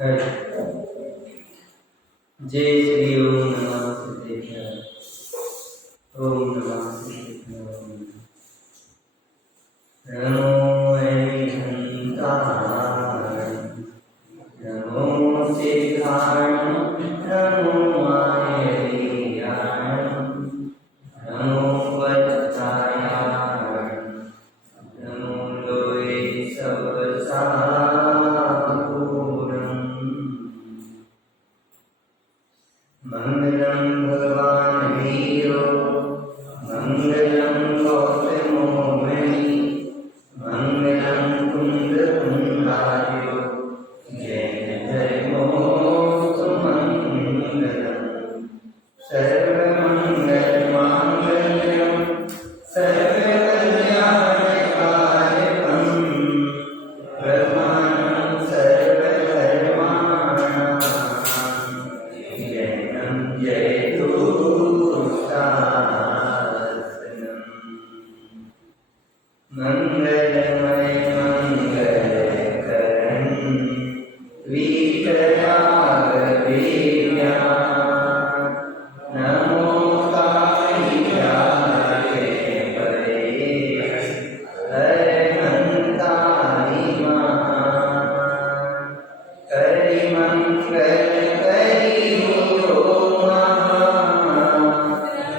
जय श्री ओम नमः सिद्धेश्वर। ओम नमः सिद्धेश्वर। नमो हरिहंताय, नमो सिद्धाय, नमो मायेयाय, नमो वत्साय, नमो लोये सबसापूर्णम्। मंगलम भगवान वीरो, मंगलम गौतमो मणि, मंगलम कुंदकुंडार्यो, जय धर्मो सुमंगलम। सर्वमंगल मांगल्यम, सर्वकल्याणकारकम, ब्रह्माणं सर्वधर्माणां जयतु शासनम्। मंगलमय मंगलकरं वीतरागवेद्या, नमो कालिकाय परे हरहन्ताय महा। करिमंगल करि हो महा,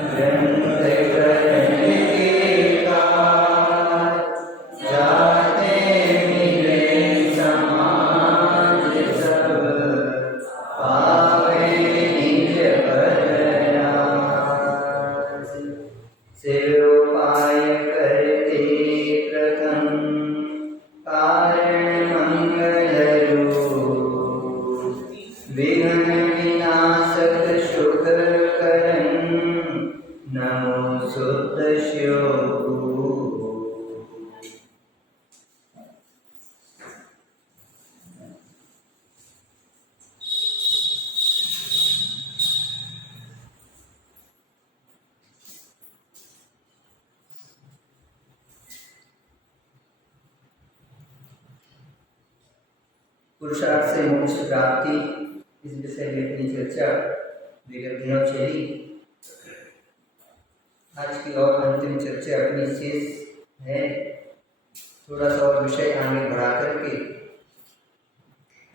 ग्रंथ करण के काज, जाते मिले समाज सब, पावे निज पद राज। सिरोपाय करते प्रथम, कारण मंगल रूप, विघ्न विनाशक शुभ करन, नमो शुद्ध शिव। पुरुषार्थ से मोक्ष प्राप्ति, इस विषय में अपनी चर्चा विगत दिनों चली। आज की और अंतिम चर्चा अपनी शेष है। थोड़ा सा और विषय आगे बढ़ा करके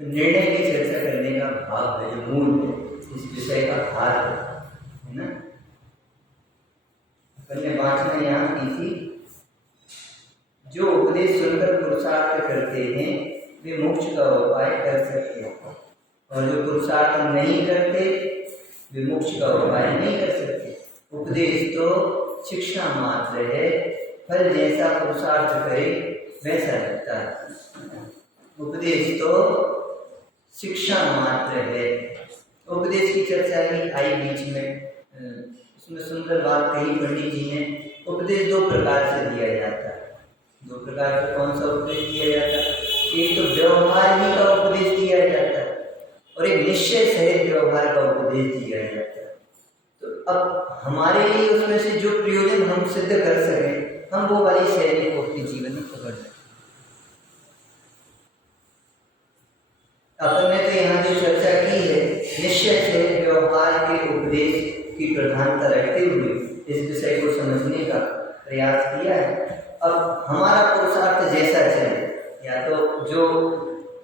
निर्णय की चर्चा करने का भाव है, जो मूल है इस विषय का भार है ना। अपन ने वाचना यहाँ की थी, जो उपदेश सुनकर पुरुषार्थ करते हैं वे मोक्ष का उपाय कर सकते हैं, और जो पुरुषार्थ नहीं करते वे मोक्ष का उपाय नहीं कर सकते। उपदेश तो शिक्षा मात्र है, फल जैसा पुरुषार्थ करे वैसा लगता है। उपदेश तो शिक्षा मात्र है। उपदेश की चर्चा ही आई बीच में, उसमें सुंदर बात कही पंडित जी ने। उपदेश दो प्रकार से दिया जाता है। दो प्रकार से कौन सा उपदेश दिया जाता है? एक तो व्यवहार ही का उपदेश दिया जाता है, और एक निश्चय सहित व्यवहार का उपदेश दिया जाता है। तो अब हमारे लिए उसमें से जो प्रयोजन हम सिद्ध कर सकें, हम वो वाली शैली को अपने जीवन में पकड़ लें। अपन ने तो यहाँ जो चर्चा की है, निश्चय सहित व्यवहार के उपदेश की प्रधानता रखते हुए इस विषय को समझने का प्रयास किया है। अब हमारा पुरुषार्थ जैसा चले, या तो जो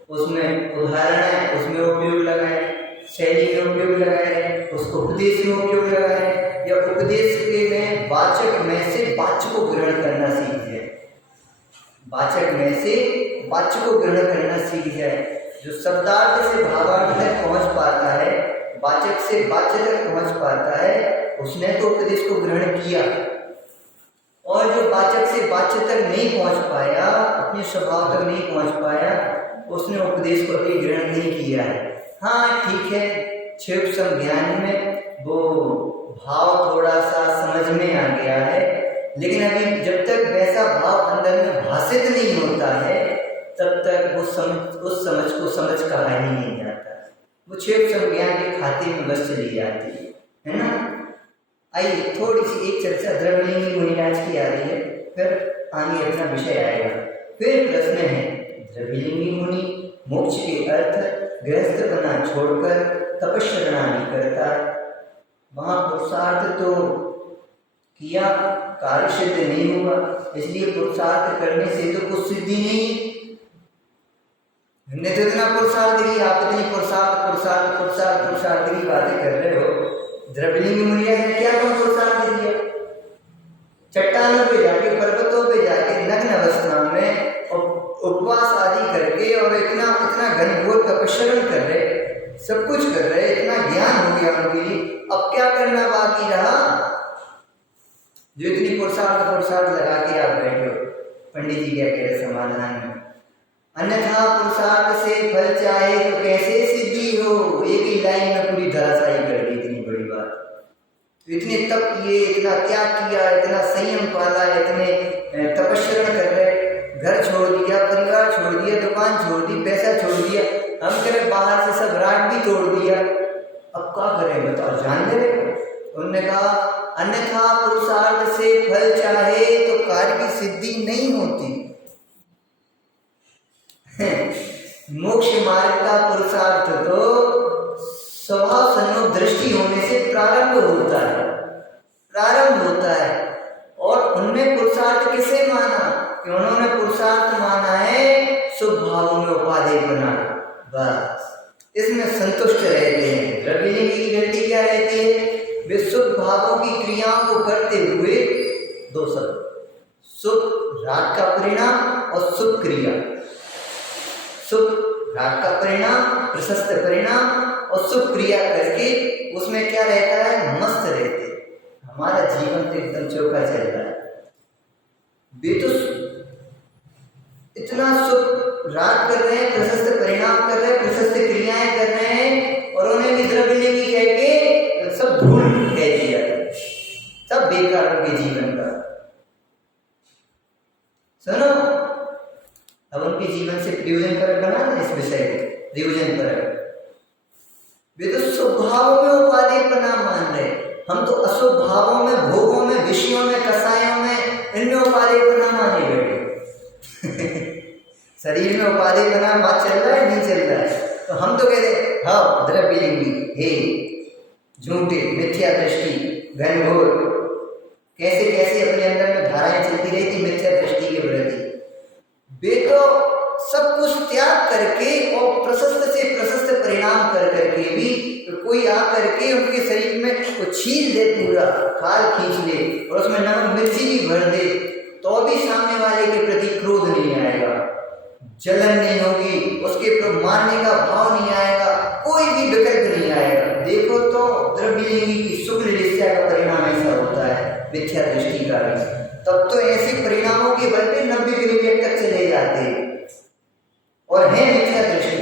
उसमें उदाहरण है उसमें उपयोग लगाए, शैली में उपयोग लगाए, उसको उपदेश में उपयोग लगाए, या उपदेश के में वाचक में से वाच्य को ग्रहण करना सीख जाए। वाचक में से वाच्य को ग्रहण करना सीख जाए। जो शब्दार्थ से भावार्थ तक पहुंच पाता है, वाचक से वाच्य तक पहुंच पाता है, उसने तो उपदेश को ग्रहण किया। और जो वाचक से वाच्य तक नहीं पहुंच पाया, अपने स्वभाव तक नहीं पहुंच पाया, उसने उपदेश को अभी ग्रहण नहीं किया है। हाँ ठीक है, क्षिप्त संज्ञान में वो भाव थोड़ा सा समझ में आ गया है, लेकिन अभी जब तक वैसा भाव अंदर में भाषित नहीं होता है, तब तक वो उस समझ को समझ कहा ही नहीं जाता। वो क्षिप्त संज्ञान के खाते में बस चली जाती है ना। आइए थोड़ी सी एक चर्चा द्रविड़लिंगी मुनिराज की आ रही है, फिर आगे अपना विषय आएगा। फिर प्रश्न है, द्रविड़लिंगी मुनि मोक्ष के अर्थ गृहस्थपना छोड़कर तपश्चर्या नहीं करता है, वहाँ पुरुषार्थ तो किया, कार्य सिद्ध नहीं हुआ, इसलिए पुरुषार्थ करने से तो कुछ सिद्धि नहीं। हमने तो इतना पुरुषार्थ की, आप इतनी पुरुषार्थ की बातें कर रहे हो। द्रविड़लिंग मुनिया ने क्या कम पुरुषार्थ किया? चट्टानों पे जाके, पर्वतों पे जाके नग्न अवस्था में उपवास आदि करके और इतना घनघोर तपस्या कर रहे, सब कुछ कर रहे, इतना ज्ञान हो गया उनके लिए। अब क्या करना बाकी रहा? जो इतनी पुरुषार्थ लगा के आप बैठे हो। पंडित जी क्या कह रहे समाधान में? अन्यथा पुरुषार्थ से फल चाहे तो कैसे सिद्धि हो? एक ही लाइन में पूरी धराशायी कर दी इतनी बड़ी बात। तो इतने तप किए, इतना त्याग किया, इतना संयम पाला, इतने तपस्या कर रहे, घर छोड़ दिया, परिवार छोड़ दिया, दुकान छोड़ दी, पैसा छोड़ दिया, हम कह रहे बाहर से सब राट भी तोड़ दिया, अब क्या करें बताओ? जान ले। उन्होंने कहा अन्यथा पुरुषार्थ से फल चाहे तो कार्य की सिद्धि नहीं होती। मोक्ष मार्ग का पुरुषार्थ तो स्वभाव सम्मुख दृष्टि होने से प्रारंभ होता है। और उनमें पुरुषार्थ किसे माना? कि उन्होंने पुरुषार्थ माना है शुभ भावों में उपाधि बना, बस इसमें संतुष्ट रहते हैं। द्रविड़लिंग की गलती क्या रहती है? वे शुभ भावों की क्रियाओं को करते हुए दो शब्द, शुभ राग का परिणाम और शुभ क्रिया, शुभ राग का परिणाम, प्रशस्त परिणाम और शुभ क्रिया करके उसमें क्या रहता है? मस्त रहते। हमारा जीवन तो एकदम चौका चल रहा है। वे तो इतना शुभ राग कर रहे हैं, प्रशस्त परिणाम कर रहे हैं, प्रशस्त क्रियाएं कर रहे हैं, और उन्हें भी द्रविड़लिंग कह के सब धूल कह दिया, सब बेकार उनके जीवन का। सुनो, अब उनके जीवन से प्रयोजन परक बना ना इस विषय को, प्रयोजन परक। वे तो शुभ भावों में उपाधि बना मान रहे, हम तो अशुभ भावों में, भोगों में, विषयों में, कसायों में, इनमें उपाधि बना माने बैठे। शरीर में उपाधि बना बात चल रहा है, नहीं चल रहा है? तो हम तो कहते हैं हाँ द्रविड़लिंगी, हे झूठे, मिथ्या दृष्टि, घनघोर, कैसे कैसे अपने अंदर में धाराएं चलती रही थी मिथ्या दृष्टि के प्रति। वे तो सब कुछ त्याग करके और प्रशस्त से प्रशस्त परिणाम कर करके भी तो कोई आ करके उनके शरीर में तो छील दे, पूरा खाल खींच ले और उसमें नमक मिर्ची भी भर दे, तो भी सामने वाले के प्रति क्रोध नहीं आएगा, जलन नहीं होगी, उसके ऊपर मारने का भाव नहीं आएगा, कोई भी विकल्प नहीं आएगा। देखो तो द्रविड़लिंगी की शुक्ल दृष्टि का परिणाम ऐसा होता है, मिथ्या दृष्टि का भी। तब तो ऐसे परिणामों के बल पे 90 किलोमीटर तक चले जाते और है मिथ्या दृष्टि।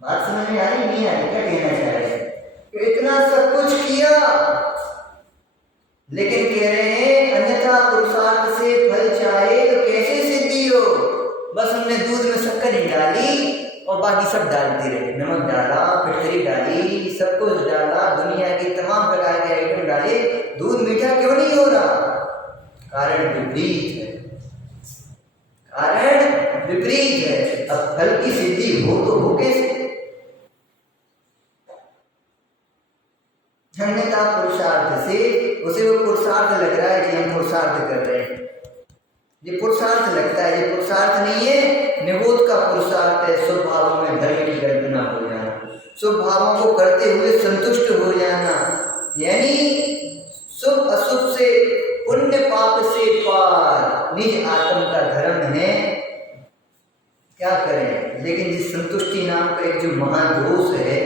बात समझ में आ रही नहीं आ रही? क्या कहना चाह रहे हैं? इतना सब कुछ किया लेकिन कह रहे हैं अन्यथा पुरुषार्थ से फल चाहे तो कैसे सिद्धि हो? बस हमने दूध में शक्कर ही डाली और बाकी सब डालते रहे, नमक डाला, फिटकरी डाली, सब कुछ डाला, दुनिया के तमाम प्रकार के आइटम डाले, दूध मीठा क्यों नहीं हो रहा? कारण विपरीत है, कारण विपरीत है। अब फल की सिद्धि हो तो हो कैसे? अन्यथा पुरुषार्थ से, उसे वो पुरुषार्थ लग रहा है कि हम पुरुषार्थ कर रहे हैं, ये पुरुषार्थ लगता है, ये पुरुषार्थ नहीं है, निबोध का पुरुषार्थ है। शुभ भावों में धर्म की कल्पना हो जाना, शुभ भावों को करते हुए संतुष्ट हो जाना, यानी शुभ अशुभ से, पुण्य पाप से पार निज आत्म का धर्म है। क्या करें? लेकिन जिस संतुष्टि नाम का एक जो महान दोष है,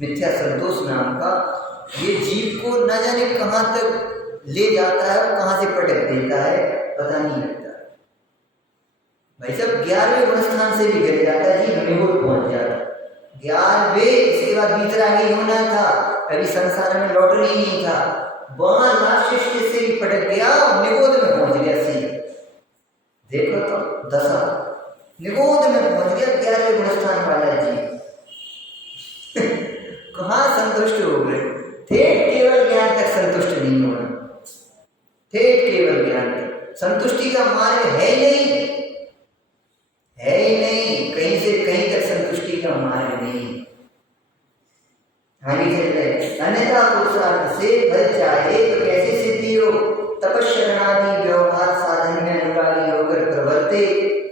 मिथ्या संतोष नाम का, ये जीव को न जाने कहाँ तक ले जाता है और कहाँ से पटक देता है, पता नहीं लगता। भाई साहब 11वें गुण स्थान से भी गिर जाता है, जीव निबोध पहुंच जाता है। 11वें, इसके बाद बीतरागी होना था, कभी संसार में लॉटरी नहीं था, वहां लास्ट से भी पटक गया और निबोध में पहुंच गया सीधे। देखो तो दशा, निबोध में पहुंच गया 11वें गुण स्थान वाला जी। कहाँ संतुष्ट हो गए? ठेठ केवल ज्ञान तक संतुष्ट नहीं होना, ठेठ केवल ज्ञान तक संतुष्टि का मार्ग है ही नहीं, है ही नहीं। कहीं से तुष्टि का मार्ग नहीं। आगे चल रहे, अन्यथा पुरुषार्थ से फल चाहे तो कैसे सिद्धि हो? तपस्या व्यवहार साधन में अनुरागी होकर प्रवर्ते,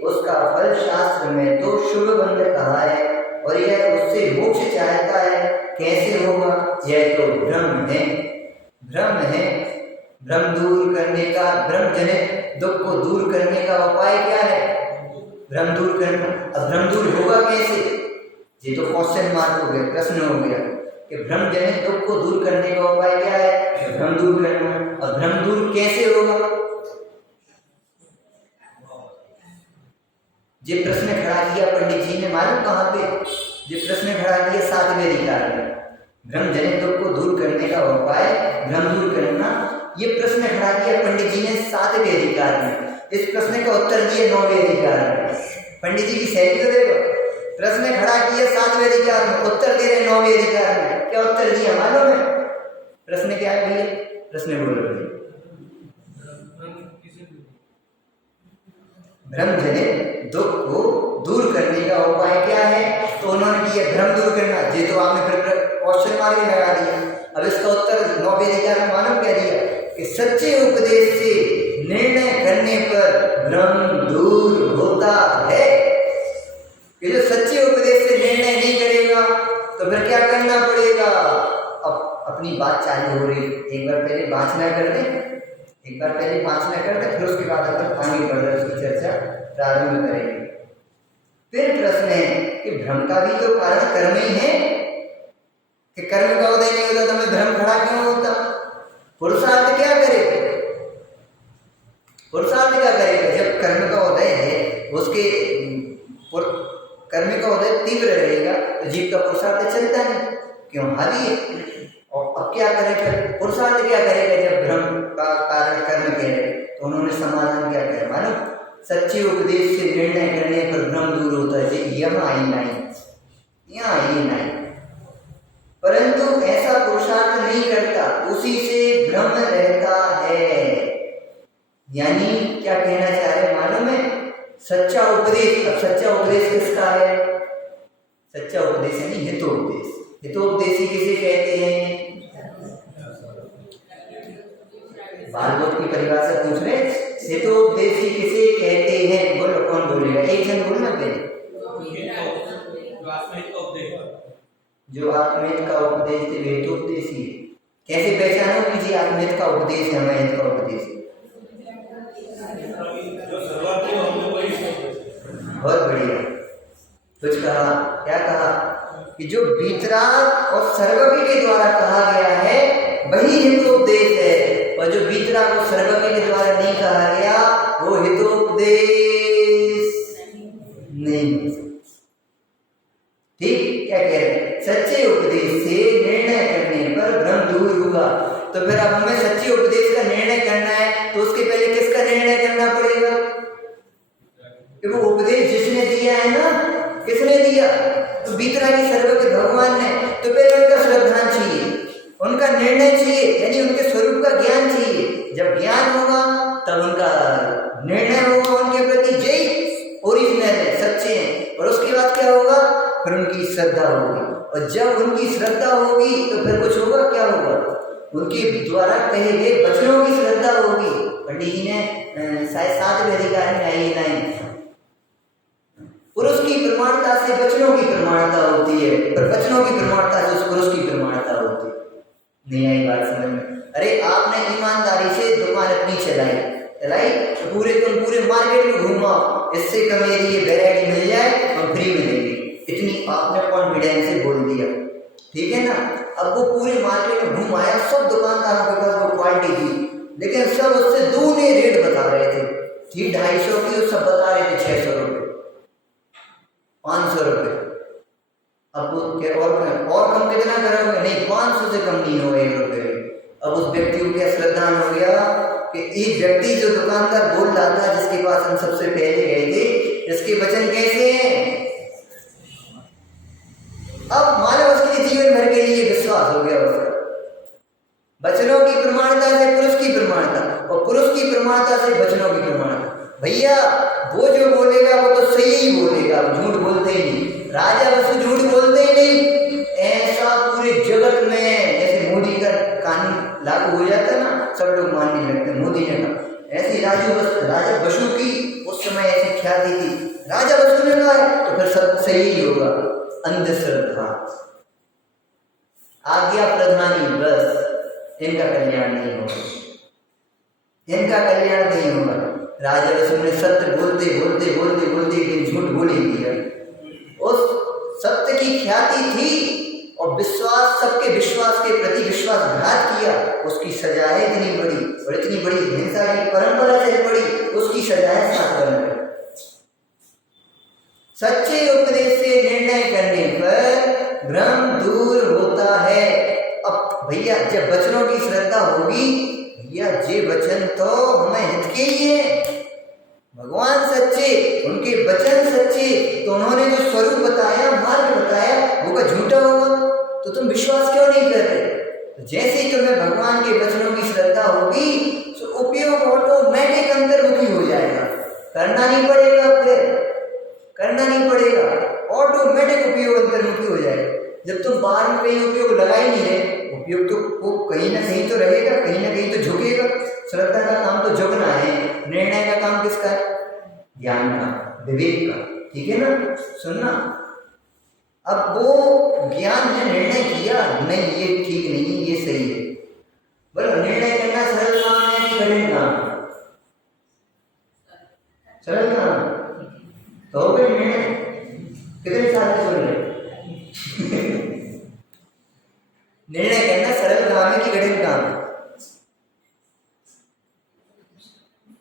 उसका फल शास्त्र में तो शुभ बंध कहा है, और यह उससे मोक्ष चाहता है, कैसे होगा? यह तो भ्रम है। भ्रम है। भ्रम दूर करने का, भ्रम जनित दुख को दूर करने का उपाय क्या है? भ्रम दूर करना। अब भ्रम दूर होगा कैसे? ये तो क्वेश्चन मार्क हो गया, प्रश्न हो गया कि भ्रम जनित दुख को दूर करने का उपाय क्या है? भ्रम दूर करना। और भ्रम दूर कैसे होगा? ये प्रश्न खड़ा किया पंडित जी ने, मालूम कहाँ पे? ये प्रश्न खड़ा किया 7वें अधिकार में। भ्रम जनित दुख को दूर करने का उपाय, भ्रम दूर करना, ये प्रश्न खड़ा किया पंडित जी ने 7वें अधिकार में। इस प्रश्न का उत्तर दिए 9वें अधिकार में। पंडित जी की शैली तो देखो, प्रश्न खड़ा किया 7वें अधिकार में, उत्तर दे रहे 9वें अधिकार में। क्या उत्तर दिया मालूम है? प्रश्न क्या है भैया? प्रश्न बोलो भैया। भ्रम जनित दुख को दूर करने का उपाय क्या है? तो उन्होंने किया भ्रम दूर करना। ये तो आपने फिर क्वेश्चन मार्क लगा दिया। अब इसका उत्तर 9वें अधिकार में मालूम क्या दिया कि सच्चे उपदेश से निर्णय करने पर भ्रम दूर होता है। ये जो सच्चे उपदेश से निर्णय नहीं करेगा तो फिर क्या करना पड़ेगा? अब अपनी बात चालू हो रही, एक बार पहले वाचना कर दें, एक बार पहले वाचना कर दें, फिर उसके बाद अपन आगे बढ़ रहे उसकी चर्चा प्रारंभ करेंगे। फिर प्रश्न है कि भ्रम का भी तो कारण कर्म ही है, कि कर्म का उदय नहीं होता तो हमें भ्रम खड़ा क्यों होता? पुरुषार्थ क्या करेगा? पुरुषार्थ क्या करेगा? जब कर्म का उदय है, उसके कर्म का उदय तीव्र रहेगा तो जीव का पुरुषार्थ चलता नहीं, क्यों? हावी है। और अब क्या करेगा? पुरुषार्थ क्या करेगा जब भ्रम का कारण कर्म कह रहे? तो उन्होंने समाधान क्या किया मालूम? सच्चे उपदेश से निर्णय करने पर भ्रम दूर होता है। यहाँ आई लाइन, यहाँ आई लाइन। परंतु ऐसा पुरुषार्थ नहीं करता, उसी से भ्रम रहता है। यानी क्या कहना चाह रहे मालूम है? सच्चा उपदेश, अब सच्चा उपदेश किसका है? सच्चा उपदेश यानी हितोपदेश। हितोपदेशी किसे कहते हैं? भागवत की परिभाषा पूछ रहे, हितोपदेशी किसे कहते हैं? बोलो, कौन बोलेगा? एक जन बोलना पहले। जो आत्महित का उपदेश थे वे हितोपदेशी है। कैसे पहचानो कि जी आत्महित का उपदेश है, अमहित का उपदेश है? बहुत बढ़िया। कुछ कहा, क्या कहा? कि जो वीतराग और सर्वज्ञ के द्वारा कहा गया है वही हितोपदेश है, और जो वीतराग और सर्वज्ञ के द्वारा नहीं कहा गया वो हितोपदेश नहीं। ठीक, क्या कह रहे? सच्चे उपदेश से निर्णय करने पर भ्रम दूर होगा। तो फिर अब हमें सच्चे उपदेश का निर्णय करना है तो उसके पहले किसका निर्णय करना पड़ेगा? कि वो उपदेश जिसने दिया है ना, किसने दिया? तो वीतरागी सर्वज्ञ भगवान ने। तो पहले उनका श्रद्धान चाहिए, उनका निर्णय चाहिए, यानी उनके स्वरूप का ज्ञान चाहिए। जब ज्ञान होगा तब उनका निर्णय होगा उनके प्रति, जय ओरिजिनल है, सच्चे हैं। और उसके बाद क्या होगा? फिर उनकी श्रद्धा होगी, और जब उनकी श्रद्धा होगी तो फिर कुछ होगा। क्या होगा? उनके द्वारा कहे गए वचनों की श्रद्धा होगी। पंडित जी ने शायद 7वें अधिकार में आई लाइन, पुरुष की प्रमाणता से वचनों की प्रमाणता होती है, पर वचनों की प्रमाणता से उस पुरुष की प्रमाणता होती है। नहीं आई बात समझ में? अरे आपने ईमानदारी से दुकान अपनी चलाई तो तुम पूरे मार्केट में घूमाओ, इससे कम ये वैरायटी मिल जाए और फ्री में देंगे, इतनी आपने कॉन्फिडेंस से बोल दिया, ठीक है ना? अब वो पूरे मार्केट में घुमाया, सब दुकानदारों के पास वो क्वालिटी थी, लेकिन सब उससे दूने रेट बता रहे थे। थी 250 की, सब बता रहे थे 600 रुपये, 500 रुपये। अब और कम कितना करोगे? नहीं, 500 से कम नहीं होगा 1 रुपये। अब उस व्यक्ति को क्या श्रद्धान हो गया कि एक व्यक्ति जो दुकानदार बोल रहा था, जिसके पास हम सबसे पहले गए थे, इसके वचन कैसे हैं? अब मानो उसके जीवन भर के लिए विश्वास हो गया उसका। वचनों की प्रमाणता से पुरुष की प्रमाणता, और पुरुष की प्रमाणता से वचनों की प्रमाणता। भैया वो जो बोलेगा वो तो सही ही बोलेगा, झूठ बोलते ही नहीं। राजा बसु झूठ बोलते ही नहीं। ऐसा पूरे जगत में जैसे मोदी का कानून लागू हो जाता है ना, सब लोग मानने लगते, मोदी ने कहा। ऐसी राजा बसु की उस समय ऐसी ख्याति थी, राजा बसु ने कहा तो फिर सब सही ही होगा। अंधश्रद्धा, आज्ञा प्रधानी, बस इनका कल्याण नहीं होगा, इनका कल्याण नहीं होगा। राजा बसु ने सत्य बोलते बोलते बोलते बोलते एक दिन झूठ बोल ही दिया। उस सत्य की ख्याति थी और विश्वास, सबके विश्वास के प्रति विश्वासघात किया, उसकी सजाएं इतनी बड़ी और इतनी बड़ी हिंसा की परंपरा से बड़ी, उसकी सजाएं 7 वर्ष। सच्चे उपदेश से निर्णय करने पर भ्रम दूर होता है। अब भैया जब वचनों की श्रद्धा होगी, भैया ये वचन तो हमें हित के ही है, भगवान सच्चे, उनके वचन सच्चे, तो उन्होंने जो स्वरूप बताया, मार्ग बताया, वो का झूठा होगा तो तुम विश्वास क्यों नहीं कर रहे? तो जैसे ही तुम्हें भगवान के वचनों की श्रद्धा होगी तो उपयोग ऑटोमेटिक अंतर्मुखी हो जाएगा, करना नहीं पड़ेगा, फिर करना नहीं पड़ेगा, ऑटोमेटिक उपयोग अंतर्मुखी हो जाएगा। जब तुम बाहर में कहीं उपयोग लगा ही नहीं रहे, उपयोग तो वो कहीं ना कहीं तो रहेगा, कहीं ना कहीं तो झुकेगा। श्रद्धा का काम तो झुकना है, निर्णय का काम किसका है? ज्ञान का, विवेक का, ठीक है ना, सुनना। अब वो ज्ञान ने निर्णय किया, नहीं ये ठीक नहीं, ये सही है, बोलो निर्णय करना सरल काम है कि कठिन काम? सरल काम तो हो गए निर्णय। कितने साल से सुन रहे? निर्णय करना सरल काम है कि कठिन काम है?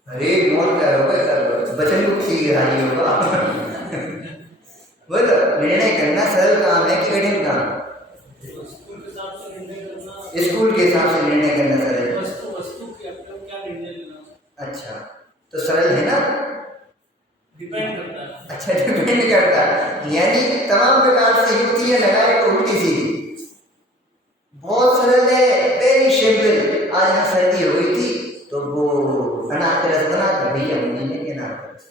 अरे कौन क्या होगा सर, बचन को ठीक हानि होगा। बोलो निर्णय करना सरल काम है कि कठिन काम? स्कूल के हिसाब से निर्णय करना सरल है। अच्छा तो सरल है ना, डिपेंड करता है। अच्छा डिपेंड करता है, यानी तमाम प्रकार से युक्तियां लगाए तो उल्टी सीधी, बहुत सरल है, वेरी सिंपल। आज यहाँ सर्दी हो गई थी तो वो अनार का रस बना तो भैया हमने अनार का रस,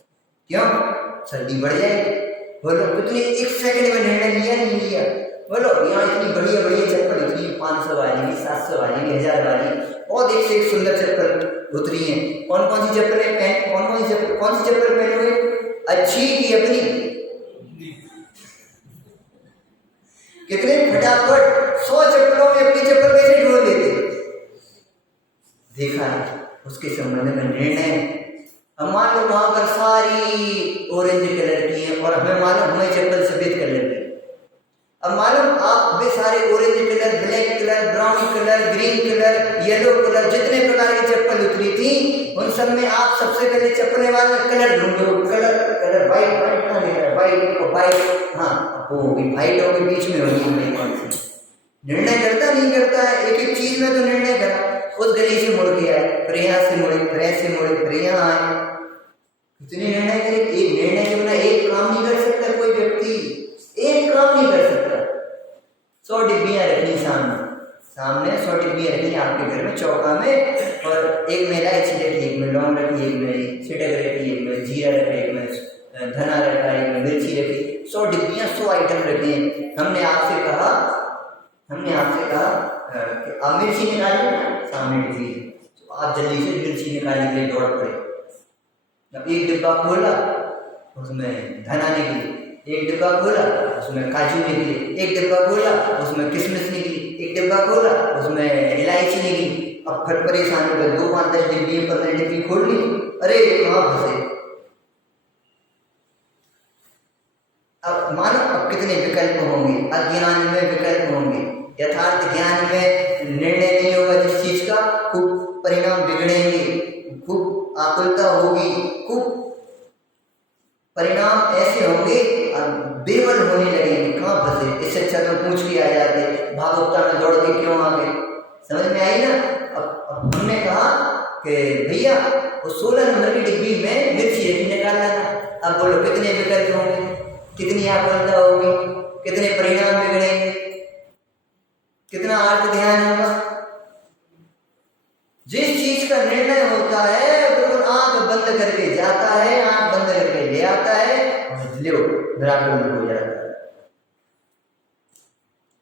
क्यों? सर्दी बढ़ जाएगी। बोलो कितने 1 सेकंड में निर्णय लिया नहीं लिया? बोलो यहाँ इतनी बढ़िया बढ़िया चप्पल, इतनी 500 वाली, 700 वाली, 1000 वाली, और एक से एक सुंदर चप्पल उतरी है। कौन कौन सी चप्पलें पहन, कौन सी चप्पल पहनोगे? अच्छी की अपनी? कितने फटाफट 100 चप्पलों में अपनी चप्पल कैसे ढूंढ लेते? देखा है उसके संबंध में निर्णय। हम मान लो वहां पर सारी ऑरेंज कलर की है और हमें मालूम हमें चप्पल सफेद कलर की। अब मालूम आप वे सारे orange colour, black colour, brown colour, green colour, yellow colour, जितने प्रकार की चप्पल उतरी थी उन सब में आप सबसे पहले चप्पल वाले कलर ढूंढो। कलर व्हाइट, कहाँ दिख रहा है? व्हाइट, हाँ वो व्हाइट होगी, बीच में होगी कौन सी? निर्णय करता नहीं करता है, एक एक चीज में तो निर्णय करा। उस गली से मुड़ के आए, फिर यहाँ से मुड़े, फिर ऐसे मुड़े, फिर यहाँ आए, कितने निर्णय करे? एक निर्णय के बिना एक काम नहीं कर सकता कोई व्यक्ति, एक काम नहीं कर सकता। 100 डिब्बियां रखनी सामने 100 डिब्बियां रखनी आपके घर में चौका में, और एक में इलायची रखी, एक में लौंग रखी, एक में छिटक रखी, एक में जीरा रखा, एक में धना रखा, एक में मिर्ची रखी। 100 डिब्बियां, 100 आइटम रखे हैं। हमने आपसे कहा कि आप मिर्ची निकालिए ना, सामने डिब्बी, तो आप जल्दी से मिर्ची निकालने के लिए दौड़ पड़े। जब एक डिब्बा खोला उसमें धना निकली, एक डिब्बा खोला उसमें काजू निकली, एक डिब्बा खोला उसमें किशमिश निकली, एक डिब्बा खोला उसमें इलायची निकली। अब फिर परेशान हो गए, 2, 5, 10 डिब्बी 15 डिब्बी खोल ली, अरे कहाँ फंसे? अब मानो अब कितने विकल्प होंगे, अज्ञान में विकल्प होंगे, यथार्थ ज्ञान में निर्णय नहीं होगा जिस चीज का, खूब परिणाम बिगड़ेंगे, खूब आकुलता होगी, खूब परिणाम ऐसे होंगे बेवल होने लगेंगे। कहाँ फंसे? इससे अच्छा तो पूछ के आ जाते, भागवता में दौड़ के क्यों आ गए? समझ में आई ना? अब हमने कहा कि भैया वो 16 नंबर की डिब्बी में मिर्ची रखी, निकालना था। अब बोलो कितने विकल्प होंगे, कितनी आकुलता होगी, कितने परिणाम बिगड़ेंगे, कितना अर्थ ध्यान होगा। जिस चीज का निर्णय होता है बिल्कुल आंख बंद करके जाता है, आंख बंद करके ले आता है, लो निराकुल हो जाता है।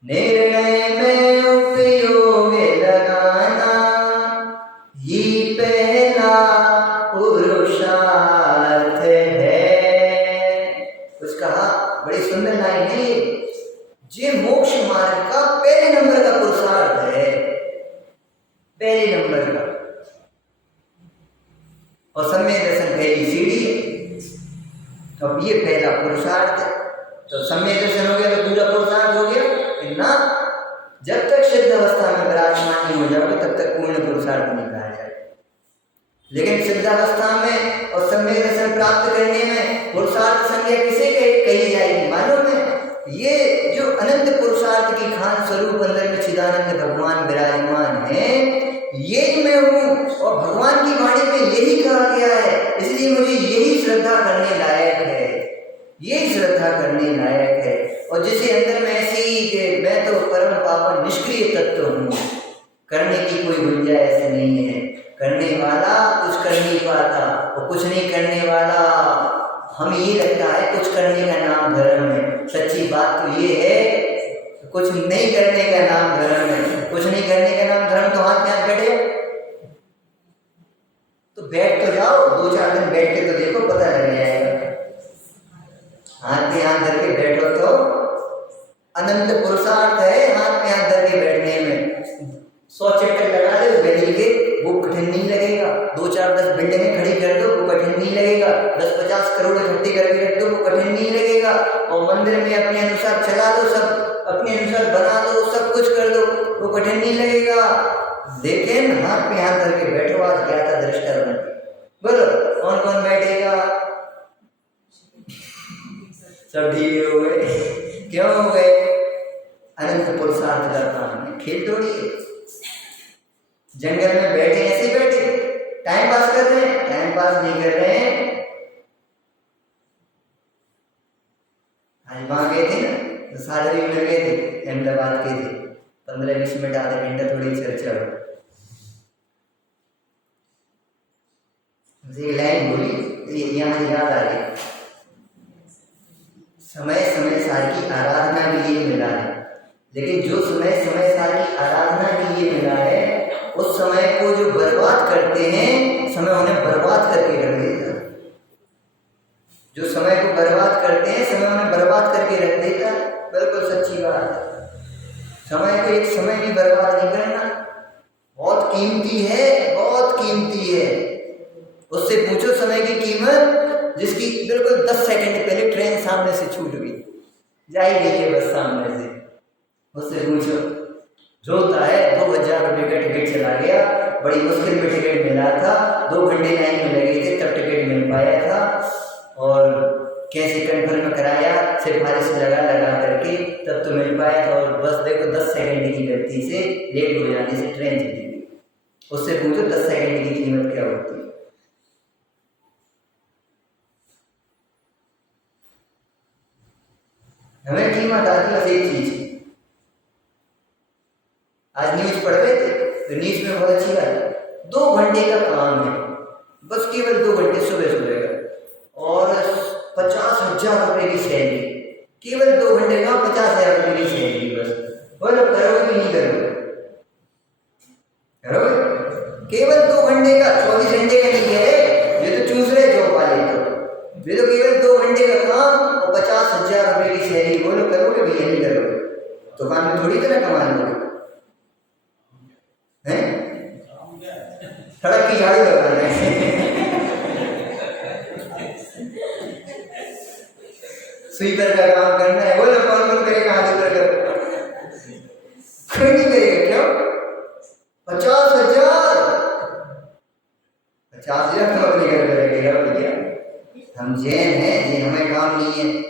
निर्णय में उपयोग लगाना ये पहला पुरुषार्थ है। कुछ कहा, बड़ी सुंदर लाइन है ये मोक्ष मार्ग का पहले नंबर का पुरुषार्थ है, पहले नंबर का। और सम्यक दर्शन पहली सीढ़ी है, तो अब ये पहला पुरुषार्थ है। तो सम्यक दर्शन हो गया तो पूरा पुरुषार्थ हो गया ना। जब तक सिद्ध अवस्था में विराजमान नहीं हो जाओगे तब तक पूर्ण पुरुषार्थ नहीं कहा जाएगा। लेकिन सिद्धावस्था में और सम्यक दर्शन प्राप्त करने में पुरुषार्थ संज्ञा किसे कही जाएगी मालूम है? ये जो अनंत पुरुषार्थ की खान स्वरूप अंदर में चिदानंद भगवान विराजमान है, यही मैं हूँ और भगवान की वाणी में यही कहा गया है, इसलिए मुझे यही श्रद्धा करने लायक है, यही श्रद्धा करने लायक है। और जिसे अंदर में ऐसी कि मैं तो परम पावन निष्क्रिय तत्व हूँ, करने की कोई गुंजाइश नहीं है, करने वाला कुछ कर नहीं पाता और कुछ नहीं करने वाला हमें ये लगता है कुछ करने का नाम धर्म है। सच्ची बात तो ये है कुछ नहीं करने का नाम धर्म है। कुछ नहीं करने का नाम धर्म तो हाथ में हाथ बैठे, तो बैठ तो जाओ, 2-4 दिन बैठ के तो देखो, पता लग जाएगा। हाथ में हाथ धर के बैठो तो अनंत पुरुषार्थ है, हाथ में हाथ धर के बैठने में। 100 चक्कर लगा दो गली के, वो कठिन नहीं लगेगा। 2-4-10 बिल्डिंगें खड़ी कर दो, वो कठिन नहीं लगेगा। 10-50 करोड़ इकट्ठी करके रख दो, वो कठिन नहीं लगेगा। और मंदिर में अपने अनुसार चला दो, सब अपने अनुसार बना दो, सब कुछ कर दो, वो कठिन नहीं लगेगा। लेकिन हाथ में हाथ धर के बैठो, आज ज्ञाता दृष्टा बन के बोलो कौन कौन बैठेगा? सब ढीले हो गए। क्यों हो गए? अनंत पुरुषार्थ का काम है, खेल थोड़ी है। जंगल में बैठे ऐसे बैठे, टाइम पास कर रहे हैं? टाइम पास नहीं कर रहे हैं। आज वहां गए थे ना, तो सारे भी मिल गए थे, अहमदाबाद के थे। 15-20 मिनट आधा घंटा थोड़ी चर्चा हो। मुझे लाइन बोली यहाँ याद आ गई, समय समय सार की आराधना के लिए मिला है। लेकिन जो समय समय सार की आराधना के लिए मिला है, उस समय को जो बर्बाद करते हैं, समय उन्हें बर्बाद करके रख देता। जो समय को बर्बाद करते हैं, समय उन्हें बर्बाद करके रख देता। बिल्कुल सच्ची बात है। समय को एक समय भी बर्बाद नहीं करना, बहुत कीमती है, बहुत कीमती है। उससे पूछो समय की कीमत, जिसकी बिल्कुल 10 सेकंड पहले ट्रेन सामने से छूट गई, जा ही गई है बस सामने से। उससे पूछो, रोता है 2000 रुपये का टिकट चला गया, बड़ी मुश्किल में टिकट मिला था, 2 घंटे लाइन में लगे थे तब टिकट मिल पाया था, और कैसे कन्फर्म कराया, सिफारिश लगा करके तब तो मिल पाया था। और बस देखो 10 सेकंड की गलती से लेट हो जाने से ट्रेन चली गई। उससे पूछो 10 सेकंड की कीमत क्या होती है। हमें कीमत आती है एक चीज। आज न्यूज पढ़ रहे थे तो न्यूज में बहुत अच्छी बात, 2 घंटे का काम है, बस केवल 2 घंटे सुबह का, और 50,000 रुपए की सैलरी, केवल 2 घंटे का 50,000 रुपए की सैलरी। बस बोलो करोगे कि नहीं करोगे? करोगे? केवल 2 घंटे का, 24 घंटे का नहीं है, ये तो चूस रहे जॉब वाले। तो ये तो केवल 2 घंटे का काम और 50,000 रुपए की सैलरी। बोलो करोगे भैया? नहीं करोगे? दुकान में थोड़ी तरह कमा लोगे हैं? सड़क की झाड़ू लगाना है। स्वीपर का काम करना है। बोलो कौन कौन करेगा? हाथ ऊपर करो। कोई नहीं करेगा। क्यों? 50,000 तो अपने घर पर रखेगा भैया। हम जैन हैं, ये हमें काम नहीं है।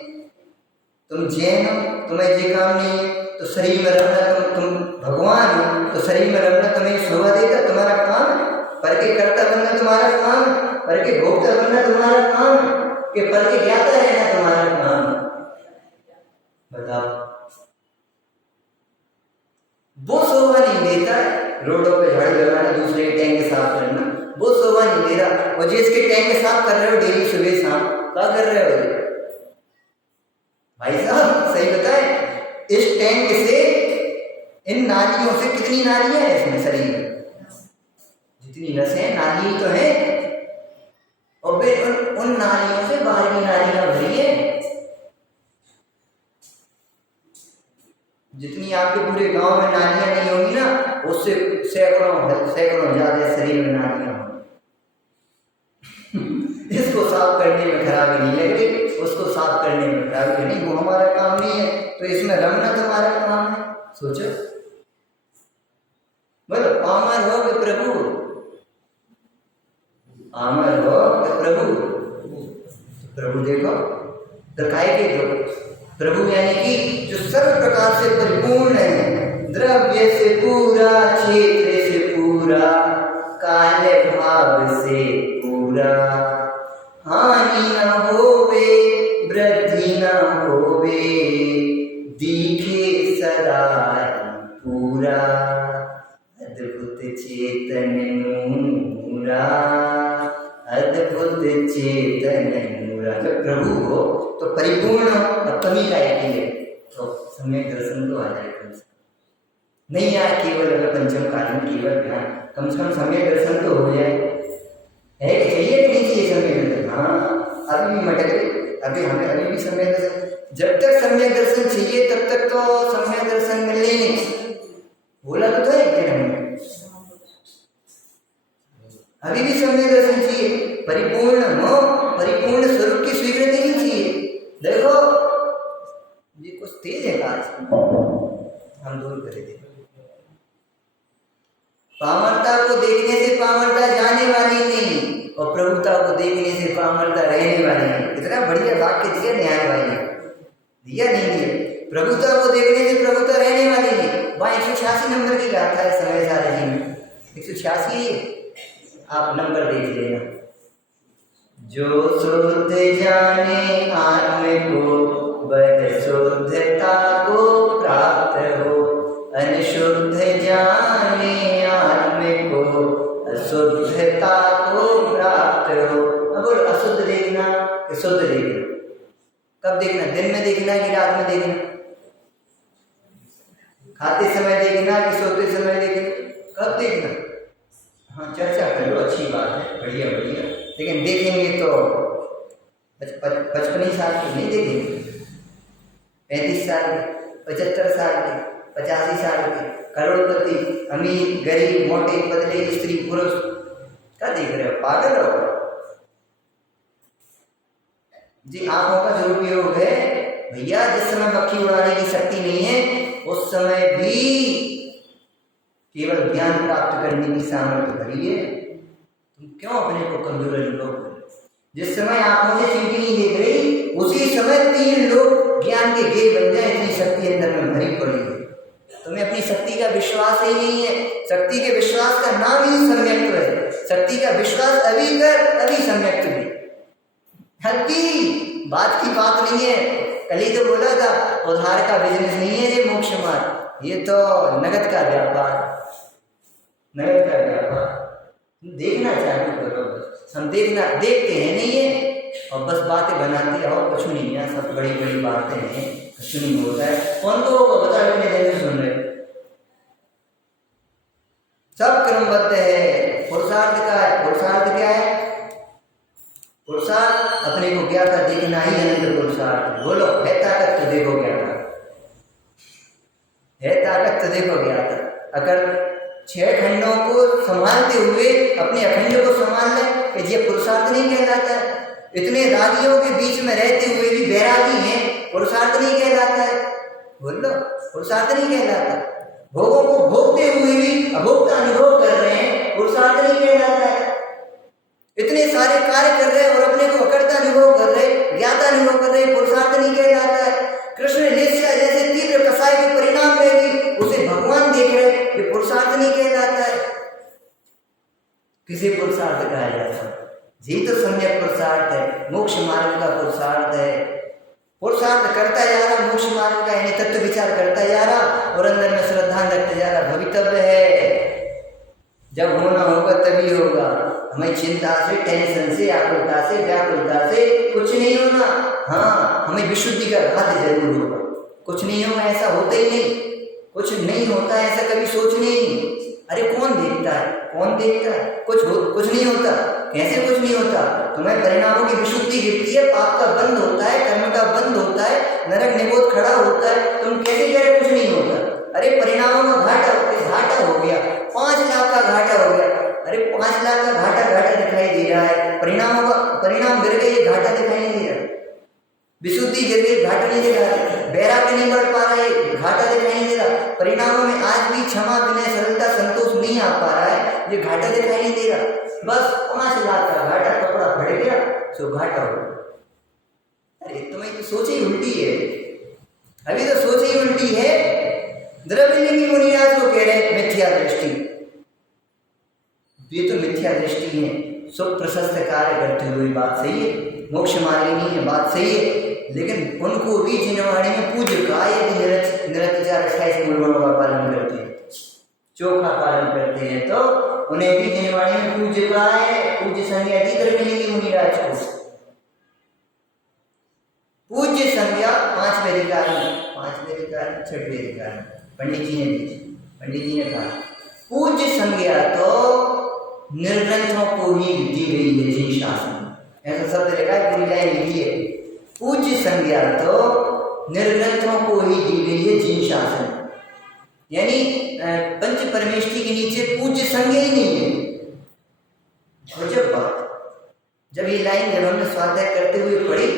तुम जैन हो, तुम्हें ये काम नहीं है, तो शरीर में रहना, तुम भगवान हो तो शरीर में रहना तुम्हें शोभा देता, तुम्हारा काम है। पर के कर्ता बनना तुम्हारा काम है, पर के भोक्ता बनना तुम्हारा काम है, कि पर के ज्ञाता रहना तुम्हारा काम है। बताओ, वो शोभा नहीं देता है रोडों पे झाड़ू लगाना, दूसरे के टैंक साफ करना, वो शोभा नहीं दे रहा। और जिसके टैंक साफ कर रहे हो डेली सुबह शाम, क्या कर रहे हो भाई साहब? सही बताएं, इस टैंक से इन नालियों से कितनी नालियां हैं इसमें शरीर में? जितनी नसें हैं नाली तो है, और फिर उन नालियों से बाहर की नालियां भरी है। जितनी आपके पूरे गांव में नालियां नहीं होंगी ना, उससे सैकड़ों ज्यादा शरीर में नालियां होंगी। इसको साफ करने में खराबी नहीं लग रही, उसको साफ करने में खराबी नहीं, वो हमारा काम नहीं है, तो इसमें रमना तुम्हारा काम है। सोचो, बोलो पामर हो कि प्रभु, आमर हो कि प्रभु। प्रभु देखो तो काय के दो प्रभु, यानी कि जो सर्व प्रकार से परिपूर्ण है, द्रव्य से पूरा, क्षेत्र से पूरा, काल भाव से पूरा, हानि न होवे वृद्धि न होवे, दिखे सदा पूरा, अद्भुत चेतन नूरा, अद्भुत चेतन नूरा। जब प्रभु हो तो परिपूर्ण और कमी का एक ही है, तो सम्यक दर्शन तो आ जाए। कम से कम नहीं यार, केवल अगर पंचम काल में केवल ध्यान, कम से कम सम्यक दर्शन तो हो जाए। है कि चाहिए कि नहीं चाहिए सम्यक दर्शन? हाँ, अभी भी मटक रहे, अभी हमें अभी भी सम्यक दर्शन, जब तक सम्यक दर्शन चाहिए तब तक तो सम्यक दर्शन मिलने ही नहीं। बोला तो है कि नहीं, अभी भी सम्यक दर्शन चाहिए, परिपूर्ण हो, परिपूर्ण स्वरूप की स्वीकृति नहीं चाहिए। देखो ये कुछ तेज है काज, हम दूर कर दें। पामरता को देखने से पामरता जाने वाली नहीं, और प्रभुता को देखने से पामरता रहने वाली नहीं। इतना बढ़िया वाक्य दिया न्याय वाली, दिया नहीं दिया? प्रभुता को देखने से प्रभुता रहने वाली नहीं। वहां 186 नंबर की गाथा है समय सारे जी में, 186 है, आप नंबर देख लेना। जो शुद्ध जाने आत्म को, वह शुद्धता को प्राप्त हो, अनशुद्ध जाने आत्म को, अशुद्धता को प्राप्त हो। अब बोलो, अशुद्ध देखना कि शुद्ध देखना? कब देखना? दिन में देखना कि रात में देखना? खाते समय देखना कि सोते समय देखना? कब देखना? हाँ, चर्चा कर लो, अच्छी बात है, बढ़िया बढ़िया। लेकिन देखेंगे तो 55 साल के नहीं देखेंगे, 35 साल के, 75 साल के, 85 साल के, करोड़पति, अमीर, गरीब, मोटे, पतले, स्त्री, पुरुष, क्या देख रहे हो? पागल हो जी। आंखों का दुरुपयोग है भैया। जिस समय पक्षी उड़ाने की शक्ति नहीं है, उस समय भी केवल ज्ञान प्राप्त करने की सामर्थ्य भरी है। तुम क्यों अपने को कमजोर अनुभव करो? जिस समय आंखों से चींटी नहीं देख रही, उसी समय 3 लोग ज्ञान के गेट बन जाए, इतनी शक्ति अंदर में भरी पड़ी है। तुम्हें अपनी शक्ति का विश्वास ही नहीं है। शक्ति के विश्वास का नाम ही सम्यक्त्व है। शक्ति का विश्वास अभी कर, अभी सम्यक्त्व भी। हल्की बात की बात नहीं है। कल ही तो बोला था, उधार का बिजनेस नहीं है ये मोक्ष मार्ग, ये तो नगद का व्यापार, नगद का व्यापार। देखना चालू करो बस। हम देखते हैं नहीं है, और बस बातें बनाते हैं, और कुछ नहीं है। सब बड़ी बड़ी बातें हैं, कुछ नहीं होता है। कौन तो बता रहे, सुन रहे, सब क्रमबद्ध है। पुरुषार्थ का है, पुरुषार्थ क्या है? पुरुषार्थ अपने को ज्ञाता देखना ही अनंत पुरुषार्थ। बोलो, है ताकत तो देखो ज्ञाता, है ताकत तो देखो ज्ञाता। अगर 6 खंडों को संभालते हुए अपने अखंड को संभाल ले, कि ये पुरुषार्थ नहीं कहलाता है? इतने रागियों के बीच में रहते हुए भी बैरागी हैं, पुरुषार्थ नहीं कहलाता है? बोलो, पुरुषार्थ नहीं कहलाता। भोगों को भोगते हुए भी अभोग का अनुभव कर रहे हैं, पुरुषार्थ नहीं कहलाता है। इतने सारे कार्य कर रहे हैं और अपने को अकर्ता अनुभव कर रहे, ज्ञाता अनुभव कर रहे, पुरुषार्थ नहीं कहलाता है। कृष्ण लेस्या जैसे तीव्र कसाय के परिणाम में भी उसे भगवान देख रहे, ये पुरुषार्थ नहीं कहलाता है। किसे पुरुषार्थ कहा जाता है? जी तो सम्यक पुरुषार्थ है, मोक्ष मार्ग का पुरुषार्थ है। पुरुषार्थ करता जा रहा मोक्ष मार्ग का, यानी तत्व विचार करता जा रहा और अंदर में श्रद्धा रखता जा रहा। भवितव्य है, जब होना होगा तभी होगा। हमें चिंता से, टेंशन से, आकुलता से, व्याकुलता से कुछ नहीं होना। हाँ, हमें विशुद्धि का घात जरूर होगा। कुछ नहीं होगा ऐसा होता ही नहीं, कुछ नहीं होता है ऐसा कभी सोचने ही नहीं। अरे कौन देखता है, कौन देखता है? कुछ नहीं होता। कैसे कुछ नहीं होता? तुम्हें परिणामों की विशुद्धि गिरती है, पाप का बंद होता है, कर्म का बंद होता है, नरक निबोध खड़ा होता है, तुम कैसे कह रहे कुछ नहीं होता? अरे परिणामों का घाटा हो गया, 5 लाख का घाटा हो गया। अरे 5 लाख का घाटा दिखाई दे रहा है, परिणाम गिर गए, घाटा दिखाई नहीं दे रहा। विशुद्धि गिर गई, घाटा नहीं दिख रहा। वैराग्य नहीं बढ़ पा रहा है, घाटा दिखाई नहीं दे रहा। परिणामों में आज भी क्षमा, विनय, सरलता, संतोष नहीं आ पा रहा है, ये घाटा दिखाई नहीं दे रहा। बस 5 लाख का घाटा, कपड़ा फट गया तो घाटा हो गया। अरे तुम्हें तो सोच ही उल्टी है, अभी तो सोच ही उल्टी है। द्रविड़लिंगी मुनिराज को कह रहे हैं मिथ्या दृष्टि, ये तो मिथ्या दृष्टि है। सुप्रशस्त कार्य करते हुए बात सही है, मोक्ष मार्गिनी है, बात सही है, लेकिन उनको भी जिनवाणी में पूज्य का यदि निरतिचार 28 गुणों का पालन करते हैं, चोखा पालन करते हैं, तो उन्हें भी जिनवाणी में पूज्य का है, पूज्य संज्ञा दी द्रविड़लिंगी मुनिराज को। पूज्य संज्ञा 5वें अधिकार में, 6वें अधिकार में पंडित जी ने कहा पूज्य संज्ञा तो निर्ग्रंथों को ही दी गई है जिन शासन, ऐसा शब्द लिखा है, पूरी लाइन लिखी है। पूज्य संज्ञा तो निर्ग्रंथों को ही दी गई है जिन शासन, यानी पंच परमेष्ठी के नीचे पूज्य संज्ञा ही नहीं है। और जब ये लाइन जब हमने स्वाध्याय करते हुए पढ़ी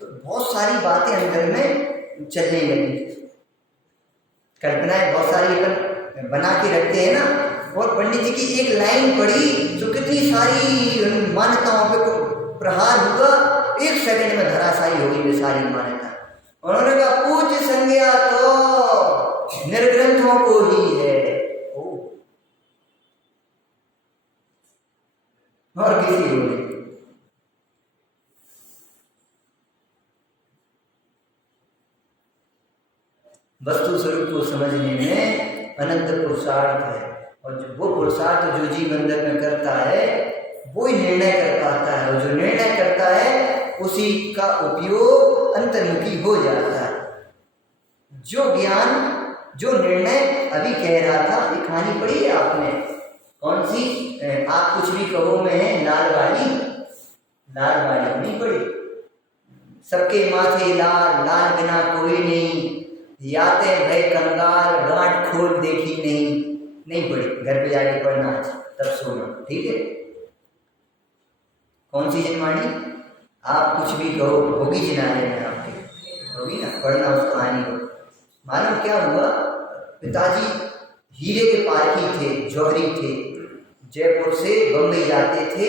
तो बहुत सारी बातें अंदर में चलने लगी, कल्पनाएं बहुत सारी बना के रखते हैं ना। और पंडित जी की एक लाइन पढ़ी तो कितनी सारी मान्यताओं पे प्रहार हुआ, 1 सेकंड में धराशायी हो गई ये सारी मान्यता। उन्होंने कहा पूज्य संज्ञा तो निर्ग्रंथों को ही है, और किसी को नहीं। वस्तु स्वरूप को समझने में अनंत पुरुषार्थ है, और वो पुरुषार्थ जो जीवन में करता है वो ही निर्णय कर पाता है, और जो निर्णय करता है उसी का उपयोग अंतर्मुखी हो जाता है। जो ज्ञान, जो निर्णय अभी कह रहा था, ये कहानी पढ़ी है आपने, कौन सी? आप कुछ भी कहो में है लाल वाली नहीं पढ़ी? सबके माथे लाल, लाल बिना कोई नहीं, याते भय कंगाल, गांठ खोल देखी नहीं पढ़ी, घर पे जाके पढ़ना तब सोना, ठीक है? कौन सी जिनवाणी? आप कुछ भी कहो, होगी जिनाने में आपके, होगी ना, पढ़ना उस कहानी को। मालूम क्या हुआ? पिताजी हीरे के पारखी थे, जौहरी थे, जयपुर से बम्बई जाते थे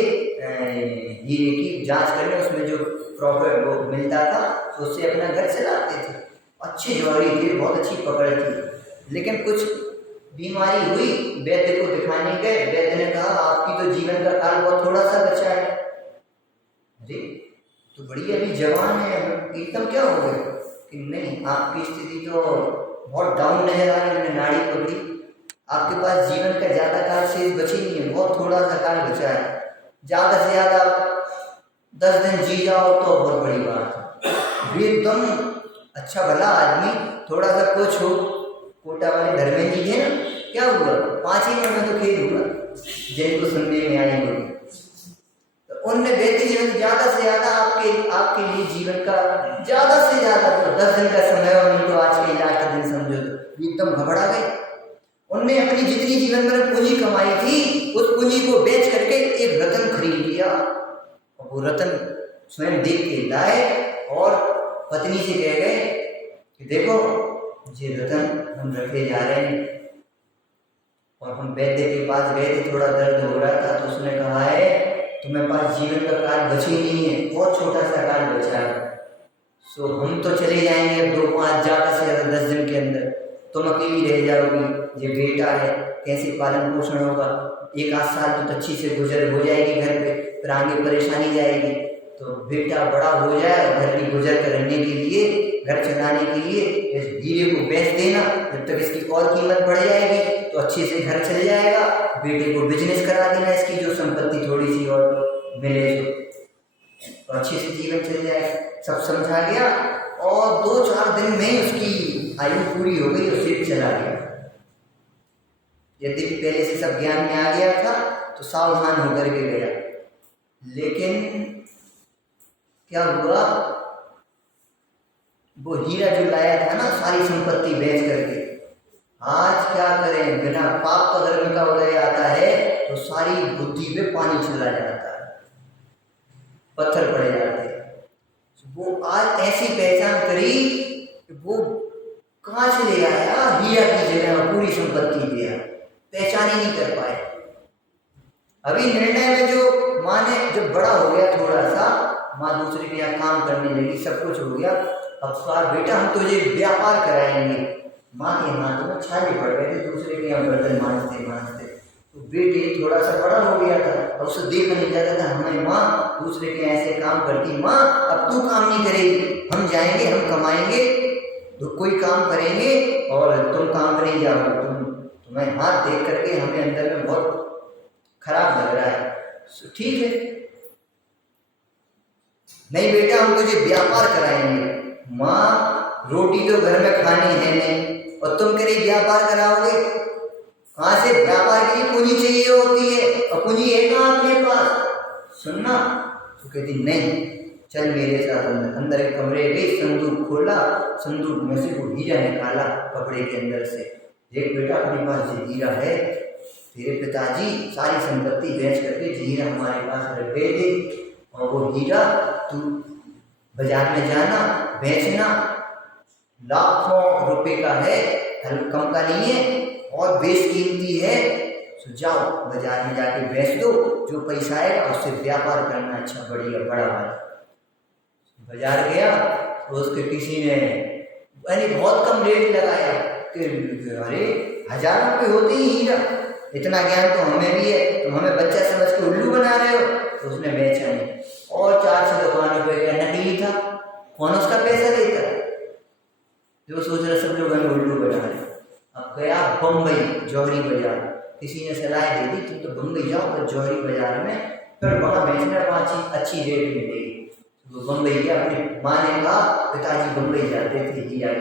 हीरे की जांच करने, उसमें जो प्रॉफिट वो मिलता था तो उससे अपना घर चलाते थे। अच्छे जौहरी थे, बहुत अच्छी पकड़ थी, लेकिन कुछ बीमारी हुई, वैद्य को दिखाने गए, वैद्य ने कहा आपकी तो जीवन का काल बहुत थोड़ा सा बचा है। अरे तो बड़ी अभी जवान है, एकदम क्या हो गया? कि नहीं, आपकी स्थिति तो बहुत डाउन नजर आ रही है, नाड़ी पकड़ी, आपके पास जीवन का ज्यादा काल शेष बची नहीं है, बहुत थोड़ा सा काल बचा है, ज्यादा से ज्यादा 10 दिन जी जाओ तो बहुत बड़ी बात है। एकदम अच्छा भला आदमी, थोड़ा सा कुछ हो, कोटा वाले घर में नहीं है ना, क्या हुआ? 5 ही मिनट में तो खेल हुआ, जिनको सुनने में आई होगी। तो उनने वैद्य जी ने ज्यादा से ज्यादा आपके लिए जीवन का ज्यादा से ज्यादा तो 10 दिन का समय, और उनको आज के लास्ट दिन समझो तो एकदम घबरा गए। उनने अपनी जितनी जीवन में पूंजी कमाई थी, उस पूंजी को बेच करके एक रतन खरीद लिया, और वो रतन स्वयं देख के लाए और पत्नी से कह गए कि देखो ये रतन हम रखे जा रहे हैं। और हम वैद्य के पास गए थे, थोड़ा दर्द हो रहा था, तो उसने कहा है तुम्हें पास जीवन का काल बची नहीं है, बहुत छोटा सा काल बचा है, सो हम तो चले जाएंगे अब 2-5 ज़्यादा से ज़्यादा 10 दिन के अंदर, तुम अकेली रह जाओगी, ये बेटा है, कैसे पालन पोषण होगा? 1-8 साल तो अच्छी से गुजर हो जाएगी घर पे, फिर आगे परेशानी जाएगी। तो बेटा बड़ा हो जाए और घर की गुजर करने के लिए, घर चलाने के लिए इस हीरे को बेच देना, जब तक इसकी और कीमत बढ़ जाएगी तो अच्छे से घर चल जाएगा। बेटे को बिजनेस करा देना, इसकी जो संपत्ति थोड़ी सी और मिले तो अच्छे से जीवन चल जाएगा। सब समझा गया, और 2-4 दिन में उसकी आयु पूरी हो गई और फिर चला गया। यद्यपि पहले से सब ज्ञान में आ गया था तो सावधान होकर के गया, लेकिन क्या हुआ, वो हीरा जो लाया था ना सारी संपत्ति बेच करके, आज क्या करें, बिना पाप का धर्म का उदय आता है तो सारी बुद्धि पे पानी चला जाता है, पत्थर पड़ जाते हैं। वो आज ऐसी पहचान करी कि वो कहाँ से ले आया हीरा की जगह पूरी संपत्ति दिया, पहचान ही नहीं कर पाए। अभी निर्णय में जो माँ ने जब बड़ा हो गया थोड़ा सा, माँ दूसरे के यहाँ काम करने लगी, सब कुछ हो गया, अब कहा बेटा हम तुझे व्यापार कराएंगे। माँ के हाथों में छाले पड़ गए थे, दूसरे के यहाँ बर्तन मांजते, तो बेटे थोड़ा सा बड़ा हो गया था, अब उसे देखा नहीं जाता था, हमें माँ दूसरे के ऐसे काम करती, माँ अब तू काम नहीं करेगी, हम जाएंगे, हम कमाएंगे, तो कोई काम करेंगे और तुम काम नहीं जाओगे, तुम्हें हाथ देख करके हमें अंदर में बहुत खराब लग रहा है। ठीक है, नहीं बेटा हम तुझे व्यापार कराएंगे। माँ रोटी तो घर में खानी है नहीं, और तुम कह रही व्यापार कराओगे, कहाँ से? व्यापार के लिए पूंजी चाहिए होती है, और पूंजी है कहाँ अपने पास? सुनना। तो कहती नहीं, चल मेरे साथ अंदर एक कमरे गई, संदूक खोला, संदूक में से वो हीरा निकाला कपड़े के अंदर से। देख बेटा अपने पास जो हीरा है, तेरे पिताजी सारी संपत्ति बेच करके जो हीरा हमारे पास रख गए थे, और वो हीरा तू बाजार में जाना बेचना, लाखों रुपए का है, कम का नहीं है और बेशकीमती है, तो जाओ बाजार में जाके बेच दो, जो पैसा आएगा उससे व्यापार करना, अच्छा बढ़िया बड़ा वाला। बाजार गया तो उसके किसी ने यानी बहुत कम रेट लगाया कि अरे 1000 रुपये होते ही हीरा, इतना ज्ञान तो हमें भी है, तुम हमें बच्चा समझ के उल्लू बना रहे हो। तो उसने बेचा नहीं, और 4 से 2 रुपये का नकली था, कौन उसका पैसा देता? जो सोच रहे सब लोग हमें उल्लू बना रहे। अब गया बम्बई जौहरी बाजार, किसी ने सलाह दे दी तुम तो बम्बई जाओ तो जौहरी बाजार में फिर वहाँ बेचना, वहाँ अच्छी रेट मिलेगी। तो बम्बई गया, अपनी माँ ने कहा पिताजी बम्बई जाते थे हीरा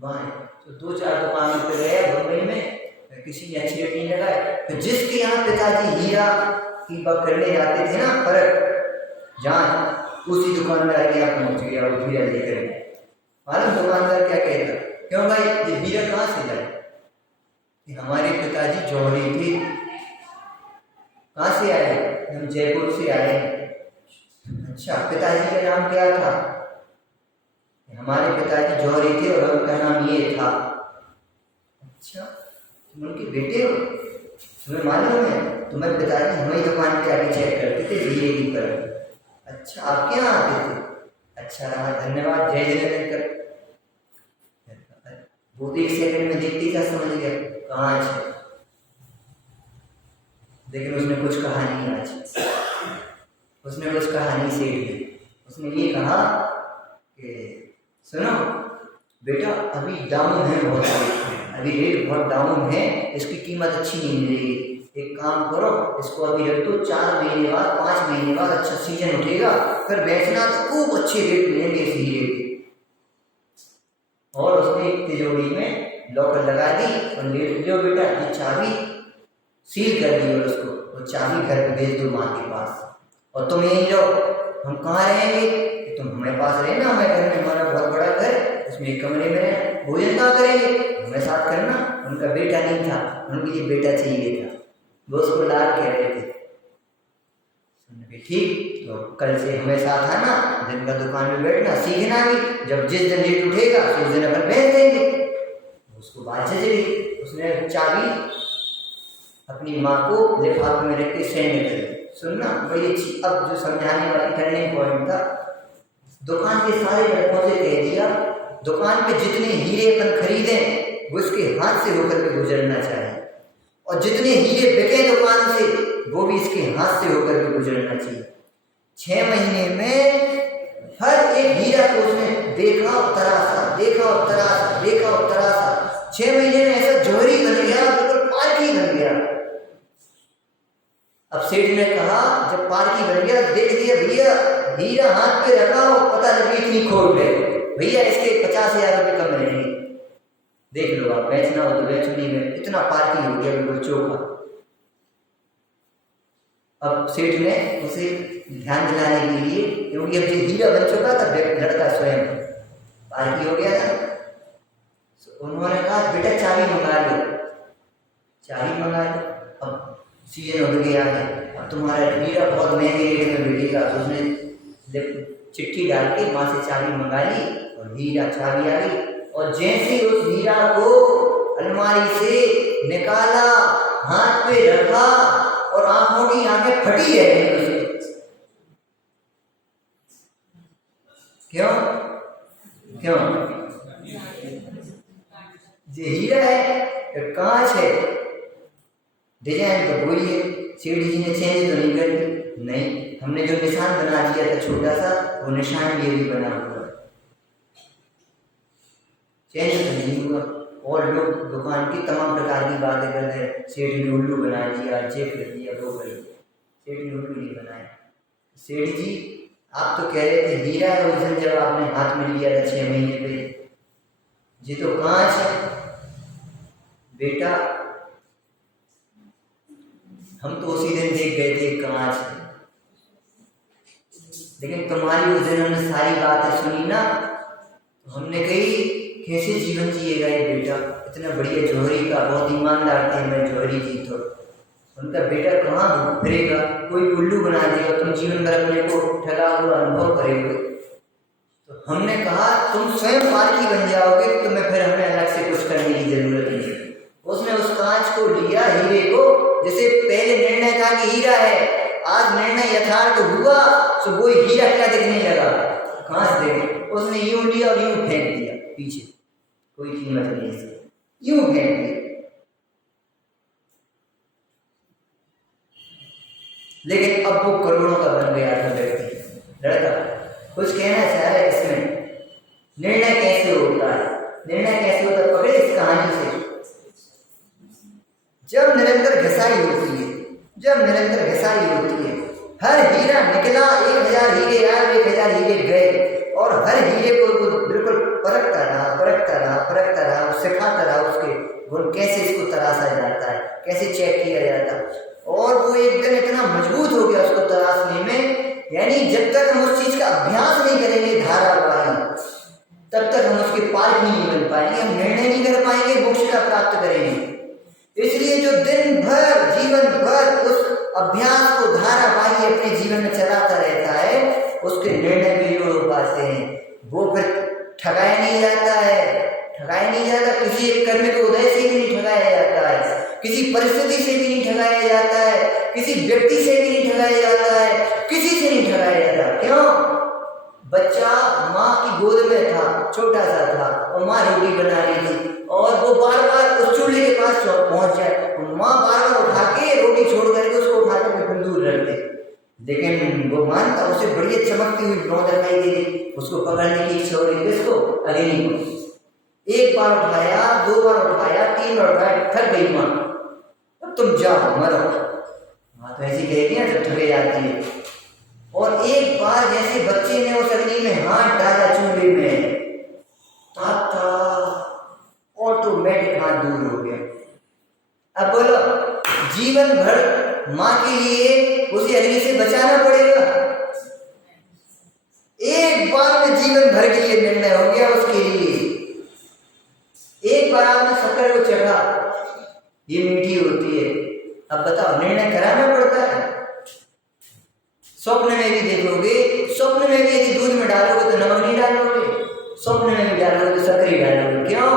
वहाँ, तो 2-4 दुकानों पर गया बम्बई में, किसी ने अच्छी रेट नहीं लगाए, तो जिसके यहाँ पिताजी हीरा की बात करने जाते थे ना परख जान, उसी दुकान में आके आप पहुँच गया और हीरा लेकर। मालूम दुकानदार क्या कहता? क्यों भाई ये हीरा कहाँ से लाए? कि हमारे पिताजी जौहरी थे। कहाँ से आए? हम जयपुर से आए। अच्छा, पिताजी का नाम क्या था? हमारे पिताजी जौहरी थे और उनका नाम ये था। अच्छा, तुम उनके बेटे हो? तुम्हें मालूम है तुम्हारे पिताजी हमारी दुकान पे आके चेक करते थे हीरे की पर। अच्छा, आप क्या आते थे? अच्छा रहा, धन्यवाद, जय जयकार कर। वो 1 सेकंड में देखते क्या समझ गया कहाँ है, लेकिन उसने कुछ कहा नहीं। आज उसने कुछ कहा नहीं सेठ, उसने ये कहा कि सुनो बेटा अभी डाउन है बहुत, अभी रेट बहुत डाउन है, इसकी कीमत अच्छी नहीं मिलेगी, एक काम करो इसको अभी रख दो, 4 महीने बाद 5 महीने बाद अच्छा सीजन उठेगा फिर बेचना तो खूब अच्छे रेट मिलेंगे इस हीरे के। और उसने तिजोरी में लॉकर लगा दी और ले लो बेटा ये चाबी, सील कर दी, और उसको वो चाबी घर पे भेज दो माँ के पास, और तुम यहीं रहो। हम कहाँ रहेंगे? तुम हमारे पास रहे ना, हमारे घर में हमारा बहुत बड़ा घर, उसमें एक कमरे में रहे, भोजन कहाँ करेंगे? हमें साथ करना। उनका बेटा नहीं था, उनके लिए बेटा चाहिए था, वो उसको लाड कह रहे थे। ठीक, तो कल से हमें साथ आना, दिन का दुकान में बैठना, सीखना भी, जब जिस दिन रेट उठेगा उस दिन अपन बेच देंगे। उसको बात चली, उसने चाबी अपनी माँ को लिफाफे में रख के सेंड कर दी। सुनना बड़ी अच्छी, अब जो समझाने वाला टर्निंग पॉइंट था, दुकान के सारे लड़कों से कह दिया दुकान पे जितने हीरे अपन खरीदें वो इसके हाथ से होकर के गुजरना चाहिए, और जितने हीरे बिके दुकान से वो भी इसके हाथ से होकर के गुजरना चाहिए। 6 महीने में हर एक हीरा को उसने देखा और तरासा, देखा और तरासा, देखा और तरासा। 6 महीने में ऐसा जौहरी बन गया, बिल्कुल पारखी बन गया। अब सेठ ने कहा जब पारखी बन गया, देख लिया भैया हीरा हाथ पे रखा हो, पता लगी इतनी खोट है भैया, इसके 50,000 रुपये कम रहेंगे। देख लो, आप बेचना हो तो बेच नहीं में इतना पार्टी हो गया बिल्कुल चोखा। अब सेठ ने उसे ध्यान दिलाने के लिए, क्योंकि अब जो हीरा बन चुका था लड़का स्वयं पार्टी हो गया था, तो उन्होंने कहा बेटा चाबी मंगा लो, चाबी मंगा लो, अब सीजन हो गया है, अब तुम्हारा हीरा बहुत महंगे रेट में बिकेगा। तो उसने चिट्ठी डाल के माँ से चाबी मंगा ली और हीरा चाबी आ गई। और जैसे उस हीरा को अलमारी से निकाला, हाथ पे रखा और आंखों की आंखें फटी है उसे। क्यों क्यों? ये हीरा है, कांच है, डिजाइन तो वही है, सेठ जी ने चेंज तो नहीं कर दी। नहीं, हमने जो निशान बना दिया था छोटा सा, वो निशान ये भी बना हुआ, चेंज तो नहीं हुआ। और लोग दुकान की तमाम प्रकार की बातें कर रहे हैं, सेठ ने उल्लू बना दिया, ये कर दिया, वो कर दिया। सेठ ने उल्लू नहीं बनाया। सेठ जी आप तो कह रहे थे हीरा है उस दिन जब आपने हाथ में लिया था 6 महीने पे, ये तो कांच है बेटा। हम तो उसी दिन देख गए थे कांच, लेकिन तुम्हारी उस दिन हमने सारी बातें सुनी ना, तो हमने कही कैसे जीवन जिएगा ये बेटा, इतना बढ़िया जौहरी का, बहुत ईमानदार थे हमारे जौहरी जी। तो उनका बेटा कहाँ फिरेगा, कोई उल्लू बना देगा, तुम जीवन भर अपने को ठगा हुआ अनुभव करेंगे। तो हमने कहा तुम स्वयं पारखी बन जाओगे, तुम्हें फिर हमें अलग से कुछ करने की जरूरत नहीं है। उसने उस कांच को लिया, हीरे को, जैसे पहले निर्णय था कि हीरा है, आज निर्णय यथार्थ हुआ, तो वो हीरा क्या दिखने लगा, कांच देखे। उसने यूं लिया और यूं फेंक दिया पीछे, कोई कीमत नहीं है, यूं फेंक दिया। लेकिन अब वो करोड़ों का बन गया था व्यक्ति, लड़का। कुछ कहना चाह रहे इसमें, निर्णय कैसे होता है, निर्णय कैसे होता है, पकड़े इस कहानी से। जब निरंतर घिसाई होती है, जब निरंतर घिसाई होती है, हर हीरा निकला, 1000 हीरे आए, 1000 हीरे गए, और हर हीरे को बिल्कुल परखता रहा, सिखाता रहा उसके गुण, कैसे इसको तराशा जाता है, कैसे चेक किया जाता है। और वो एक दिन इतना मजबूत हो गया उसको तराशने में, यानी जब तक हम उस चीज का अभ्यास नहीं करेंगे धारावाही, तब तक हम उसके पार भी नहीं बन पाएंगे, हम निर्णय नहीं कर पाएंगे, मोक्ष का प्राप्त करेंगे। इसलिए जो दिन भर जीवन भर उस अभ्यास को धारावाही अपने जीवन में चलाता रहता है, उसके निर्णय भी हो पाते हैं, वो फिर ठगाया नहीं जाता है, ठगाया नहीं जाता, किसी एक कर्म के उदय से भी नहीं ठगाया जाता है, किसी परिस्थिति से भी नहीं ठगाया जाता है, किसी व्यक्ति से भी नहीं ठगाया जाता है, किसी से नहीं ठगाया जाता। क्यों? बच्चा माँ की गोद में था, छोटा सा था, और माँ रोटी बना रही थी, और वो बार बार उस चूल्हे के पास पहुंच जाए, तो माँ बार बार उठा के रोटी छोड़ करके उसको उठा कर फिर दूर रख दे। लेकिन वो मानता, उसे बढ़िया चमकती हुई लौ दिखाई दे गई, उसको पकड़ने की इच्छा हो रही थी, उसको अगेनी को एक बार उठाया, 2 बार उठाया, 3 बार उठाया, थक गई माँ, अब तुम जाओ मरो। माँ तो ऐसी कहती है जब थके जाती है। और एक बार जैसे बच्चे ने उस अग्नि में हाथ डाला चूल्हे में, ऑटोमेटिक हाथ दूर हो गया। अब बोलो, जीवन भर माँ के लिए उसे अग्नि से बचाना पड़ेगा। एक बार में जीवन भर के लिए निर्णय हो गया उसके लिए। एक बार आपने शक्कर को चढ़ा, ये मीठी होती है, अब बताओ निर्णय कराना पड़ता है। स्वप्न में भी देखोगे, स्वप्न में भी यदि दूध में डालोगे तो नमक नहीं डालोगे, स्वप्न में भी डालोगे तो शक्कर ही डालोगे। क्यों?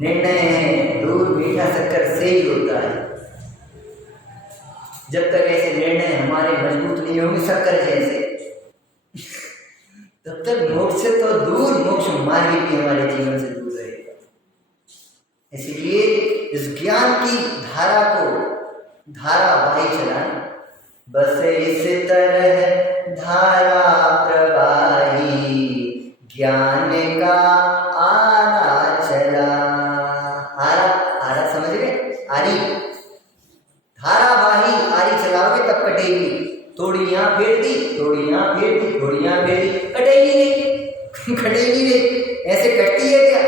निर्णय है, दूध मीठा शक्कर से ही होता है। जब तक ऐसे निर्णय हमारे मजबूत नहीं होंगे शक्कर जैसे, तब तक मोक्ष से तो दूर, मोक्ष मार्ग भी हमारे जीवन से दूर रहेगा। इसलिए इस ज्ञान की धारा को धारावाही चलाना, बस इस तरह धारा प्रवाही ज्ञान का आरा चला। आरा समझ गए? आरी, धारावाही आरी चलाओगे तब कटेगी। थोड़ी यहाँ फेर दी, थोड़ी यहाँ फेर दी, थोड़ी यहाँ फेर दी, कटेगी नहीं, कटेगी नहीं। ऐसे कटती है क्या?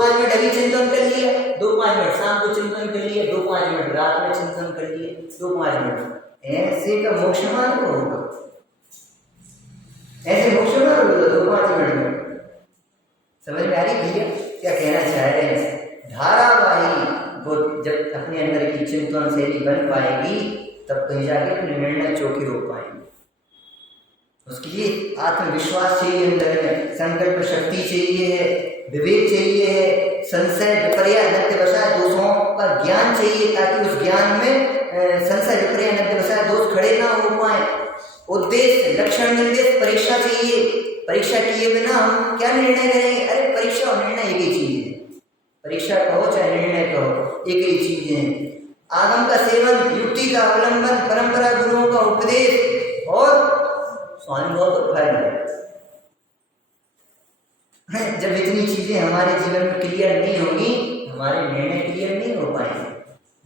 2-5 मिनट अभी चिंतन कर लिया, 2-5 मिनट शाम को चिंतन कर लिया, 2-5 मिनट रात में चिंतन कर लिए, 2-5 मिनट ऐसे का मोक्ष मार्ग होगा। ऐसे मोक्ष मार्ग होगा 2-5 मिनट में। समझ में आ रही भैया क्या कहना चाह रहे हैं? धारावाही वो जब अपने अंदर की चिंतन शैली बन पाएगी तब कहीं जाके अपने निर्णय चौकी रोक पाएंगे। उसके लिए आत्मविश्वास चाहिए, अंदर में संकल्प शक्ति चाहिए है, विवेक चाहिए है, संशय विपर्य नत्यवसाय दोषों का ज्ञान चाहिए ताकि उस ज्ञान में संशय विपर्य नत्यवसाय दोष खड़े ना हो पाए। उद्देश्य लक्षण निर्देश परीक्षा चाहिए। परीक्षा किए बिना हम क्या निर्णय करेंगे? अरे परीक्षा और निर्णय एक ही चीज है। परीक्षा कहो चाहे निर्णय कहो एक ही चीज है। आगम का सेवन, युक्ति का अवलंबन, परंपरा गुरुओं का उपदेश और स्वानुभव तो फल है। जब इतनी चीजें हमारे जीवन में क्लियर नहीं होगी हमारे निर्णय क्लियर नहीं हो पाएंगे।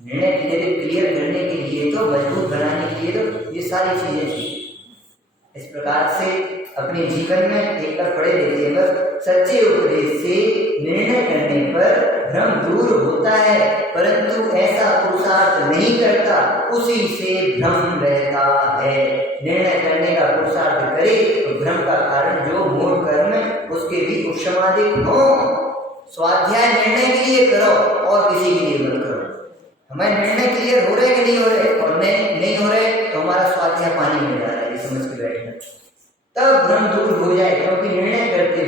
निर्णय क्लियर करने के लिए तो मजबूत बनाने के लिए तो ये सारी चीजें चाहिए। इस प्रकार से अपने जीवन में एक बार पढ़े लेते हैं बस। सच्चे उपदेश से निर्णय करने पर भ्रम दूर होता है, परंतु ऐसा पुरुषार्थ नहीं करता उसी से भ्रम रहता है। निर्णय करने का पुरुषार्थ करे तो भ्रम का कारण जो मूल कर्म है उसके भी उपशमादिक हो। स्वाध्याय निर्णय के लिए करो और किसी के लिए मत करो। हमारे निर्णय क्लियर हो रहे कि नहीं हो रहे, और नहीं हो रहे तो हमारा स्वाध्याय पानी में जा रहा है, ये समझ के बैठना। तब भ्रम दूर हो जाए, क्योंकि निर्णय करते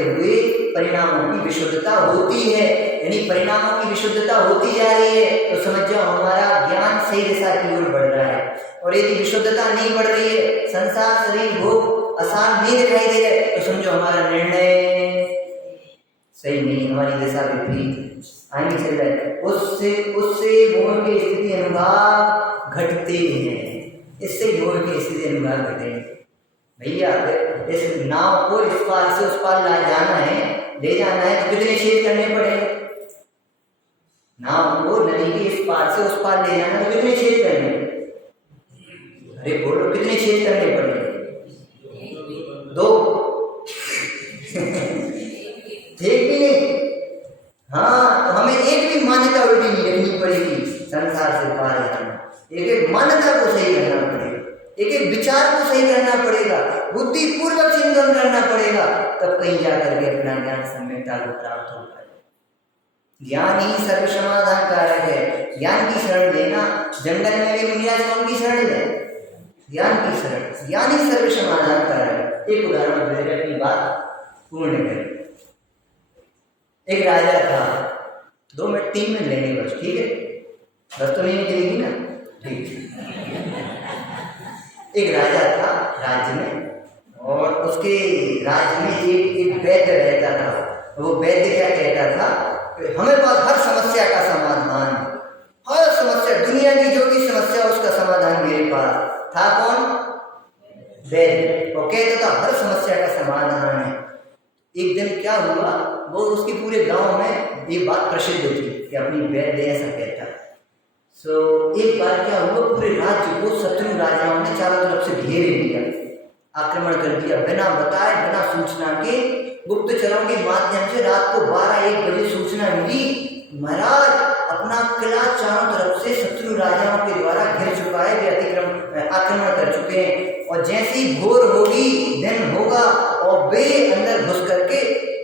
हुए परिणामों की विशुद्धता होती है। यानी परिणामों की विशुद्धता होती जा रही है तो समझ जाओ हमारा ज्ञान सही दिशा की ओर बढ़ रहा है। और यदि विशुद्धता नहीं बढ़ रही है, संसार शरीर भोग आसान नहीं दिखाई दे रहे, तो समझो हमारा निर्णय सही नहीं, हमारी दिशा विपरीत आगे चल रहा है। उससे मोह की स्थिति अनुभाव घटते हैं। इससे मोह की स्थिति अनुभाव घटेंगे। भैया इस नाव को इस पार से उस पार ले जाना है तो कितने छेद करने पड़ेंगे? नाव को नदी के इस पार से उस पार ले जाना तो कितने छेद करने? अरे बोलो कितने छेद करने पड़ेंगे? 2 ठीक भी नहीं। हाँ, तो हमें एक भी मान्यता उल्टी नहीं रखनी पड़ेगी संसार से पार जाना। एक मान्यता को सही करना पड़ेगा, एक विचार को सही करना पड़ेगा, बुद्धि पूर्वक चिंतन करना पड़ेगा, तब कहीं जाकर के अपना ज्ञान सम्यकता को प्राप्त हो पाएगा। ज्ञान ही सर्व समाधान कारक है। ज्ञान की शरण लेना, जंगल में भी मुनिराज कौन की शरण ले? ज्ञान की शरण। ज्ञान ही सर्व समाधान कारक है। एक उदाहरण दे अपनी बात पूर्ण करें। एक राजा था, 2 मिनट 3 मिनट लेंगे बस, ठीक है? बस तो नहीं निकलेगी ना, ठीक। एक राजा था राज्य में, और उसके राज्य में एक वैद्य रहता था। वो वैद्य क्या कहता था कि हमें पास हर समस्या का समाधान, हर समस्या दुनिया की जो भी समस्या उसका समाधान मेरे पास था। कौन? वैद्य। वो कहता था हर समस्या का समाधान है। एक दिन क्या हुआ, वो उसके पूरे गांव में ये बात प्रसिद्ध थी कि अपनी वैद्य ऐसा कहता। एक बार क्या हुआ, पूरे राज्य को शत्रु राजाओं ने चारों तरफ से घेर लिया, आक्रमण कर दिया। बिना बताए, बिना सूचना के, गुप्तचरों के माध्यम से रात को 12-1 बजे सूचना मिली, महाराज अपना किला चारों तरफ से शत्रु राजाओं के द्वारा घिर चुका है, वे आक्रमण कर चुके हैं। और जैसे ही भोर होगी, दिन होगा, और वे अंदर घुस करके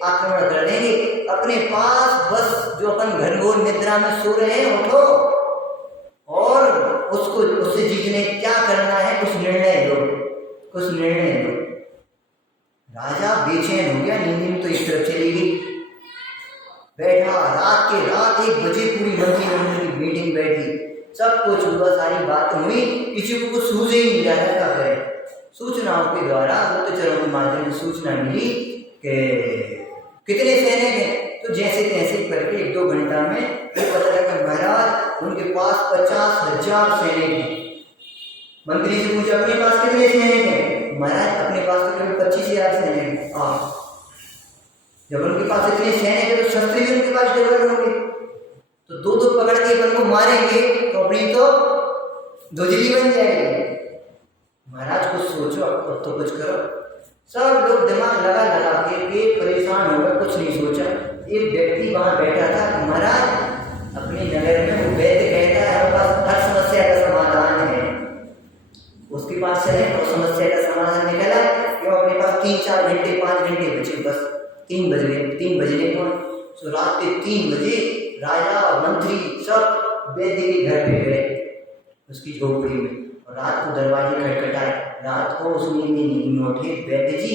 आक्रमण कर देंगे। अपने पास बस जो अपन घनघोर निद्रा में सो रहे हैं, उठो और उससे जीतने क्या करना है कुछ निर्णय लो। राजा बेचैन हो गया, नींद तो इस तरफ चली गई। बैठा, रात 1 बजे पूरी मंत्रिमंडल की मीटिंग बैठी, सब कुछ हुआ, सारी बात हुई, किसी को कुछ सूझे ही नहीं जा रहा क्या करे। सूचनाओं के द्वारा, गुप्तचरों के माध्यम से सूचना मिली कि कितने सैनिक हैं। तो जैसे तैसे करके 1-2 घंटा में ये पता लगा महाराज उनके पास 50,000 सैनिक हैं। मंत्री से पूछा अपने पास कितने सैनिक हैं? महाराज अपने पास तो करीब 25,000 सैनिक हैं। जब उनके पास इतने सैनिक है तो शस्त्र भी उनके पास डेवलप होंगे, तो 2-2 पकड़ के अपन को मारेंगे तो अपनी तो धुजली बन जाएगी। महाराज कुछ सोचो, अब तो कुछ करो। सब लोग दिमाग लगा लगा के परेशान हो गए, कुछ नहीं सोचा। एक व्यक्ति वहां बैठा था, महाराज अपने नगर में वो वैद्य कहता है हमारे पास हर समस्या का समाधान है। उसके पास चले तो समस्या का समाधान निकला कि अपने पास 3-4 घंटे 5 घंटे बचे, बस 3 बजने को। तो रात के 3 बजे राजा और मंत्री सब वैद्य के घर पे गए, उसकी झोपड़ी में, और रात को दरवाजे खटखटाए। रात को उसने नींद में उठे, वैद्य जी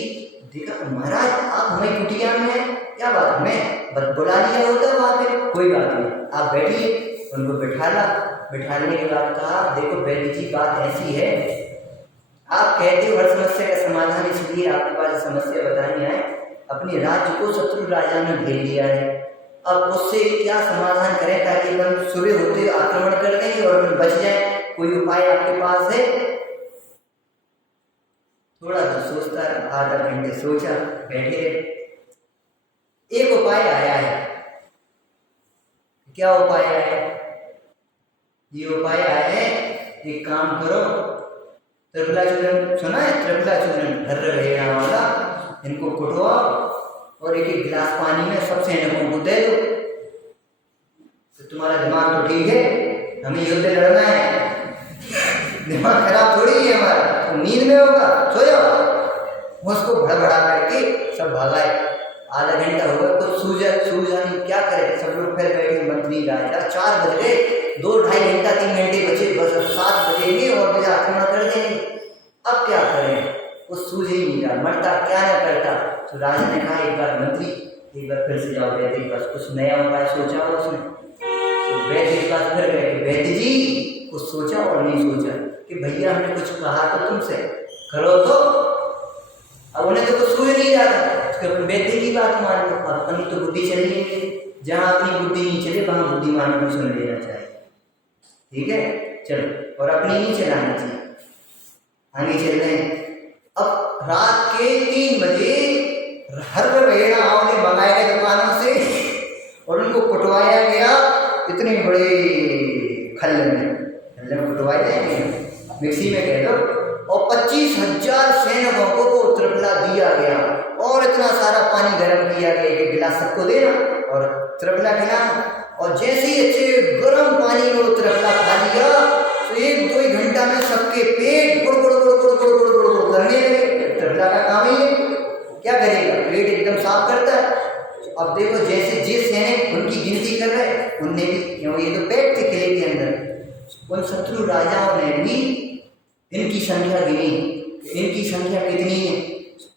देखा महाराज आप हमें कुटिया में हैं, क्या बात, मैं बुला लिया होता वहाँ पे, कोई बात नहीं आप बैठिए। उनको बिठाने के बाद कहा देखो वैद्य जी बात ऐसी है, आप कहते हो हर समस्या का समाधान, इसलिए आपके पास समस्या बतानी आए। अपने राज्य को शत्रु राजा ने घेर लिया है, अब उससे क्या समाधान करें ताकि अपन सुबह होते आक्रमण कर दें और अपन बच जाए, कोई उपाय आपके पास है? थोड़ा तो सोचता रहा, आधा घंटे सोचा, बैठे। एक उपाय आया है। क्या उपाय आया है? ये उपाय आया है, एक काम करो, त्रिफला चूर्ण सुना है? त्रिफला चूर्ण हर रहेगा वाला, इनको कुटवाओ और एक गिलास पानी में सब सैनिकों को दे दो। तो तुम्हारा दिमाग तो ठीक है, हमें युद्ध लड़ना है, दिमाग खराब थोड़ी है हमारा, तो नींद में होगा, सो जाओ। उसको भड़बड़ा करके सब भगाए। आधा घंटा हो गया, कुछ सूझा नहीं, क्या करे? सब लोग फिर बैठे, मंत्री राजा। 4 बज गए, 2-2.5 घंटा 3 घंटे बचे, बस 7 बजेंगे और बजे आक्रमण कर देंगे। अब क्या करें? कुछ सूझ ही नहीं रहा, मरता क्या न करता। तो राजा ने कहा एक बार मंत्री एक बार फिर से जाओ वैद्य के पास, कुछ नया उपाय सोचा हो उसने। तो वैद्य के पास फिर गए, वैद्य जी कुछ सोचा और नहीं सोचा कि भैया हमने कुछ कहा तो तुमसे करो तो। अब उन्हें तो कुछ सूझ नहीं रहा था, वैद्य की बात मान लो, अपनी तो बुद्धि चली नहीं, जहाँ अपनी बुद्धि नहीं चले वहां बुद्धिमानों को सुन लेना चाहिए, ठीक है? चलो, और अपनी नहीं चलाना चाहिए, आगे चल रहे हैं। अब रात के 3 बजे हर भेड़ाओं ने मंगाए गए दुकानों से और उनको कुटवाया गया इतने बड़े खल्ले में कुटवाए जाएंगे, मिक्सी में कह दो, और 25,000 सैनिकों को वो त्रिफला दिया गया और इतना सारा पानी गर्म किया गया, एक गिलास सबको देना और त्रिफला खिलाना। और जैसे ही अच्छे गर्म पानी में वो त्रिफला खा लिया तो 1-2 घंटा में सबके पेट गुड़ गुड़ गुड़ गुड़ गुड़ गुड़ गुड़ करने लगे। त्रिफला का काम ही है, क्या करेगा? पेट एकदम साफ करता है। अब देखो जैसे जिस सैनिक उनकी गिनती कर रहे हैं, उनने भी, क्यों ये तो पेट थे किले के अंदर, उन शत्रु राजाओं ने भी इनकी संख्या गिनी, इनकी संख्या कितनी है,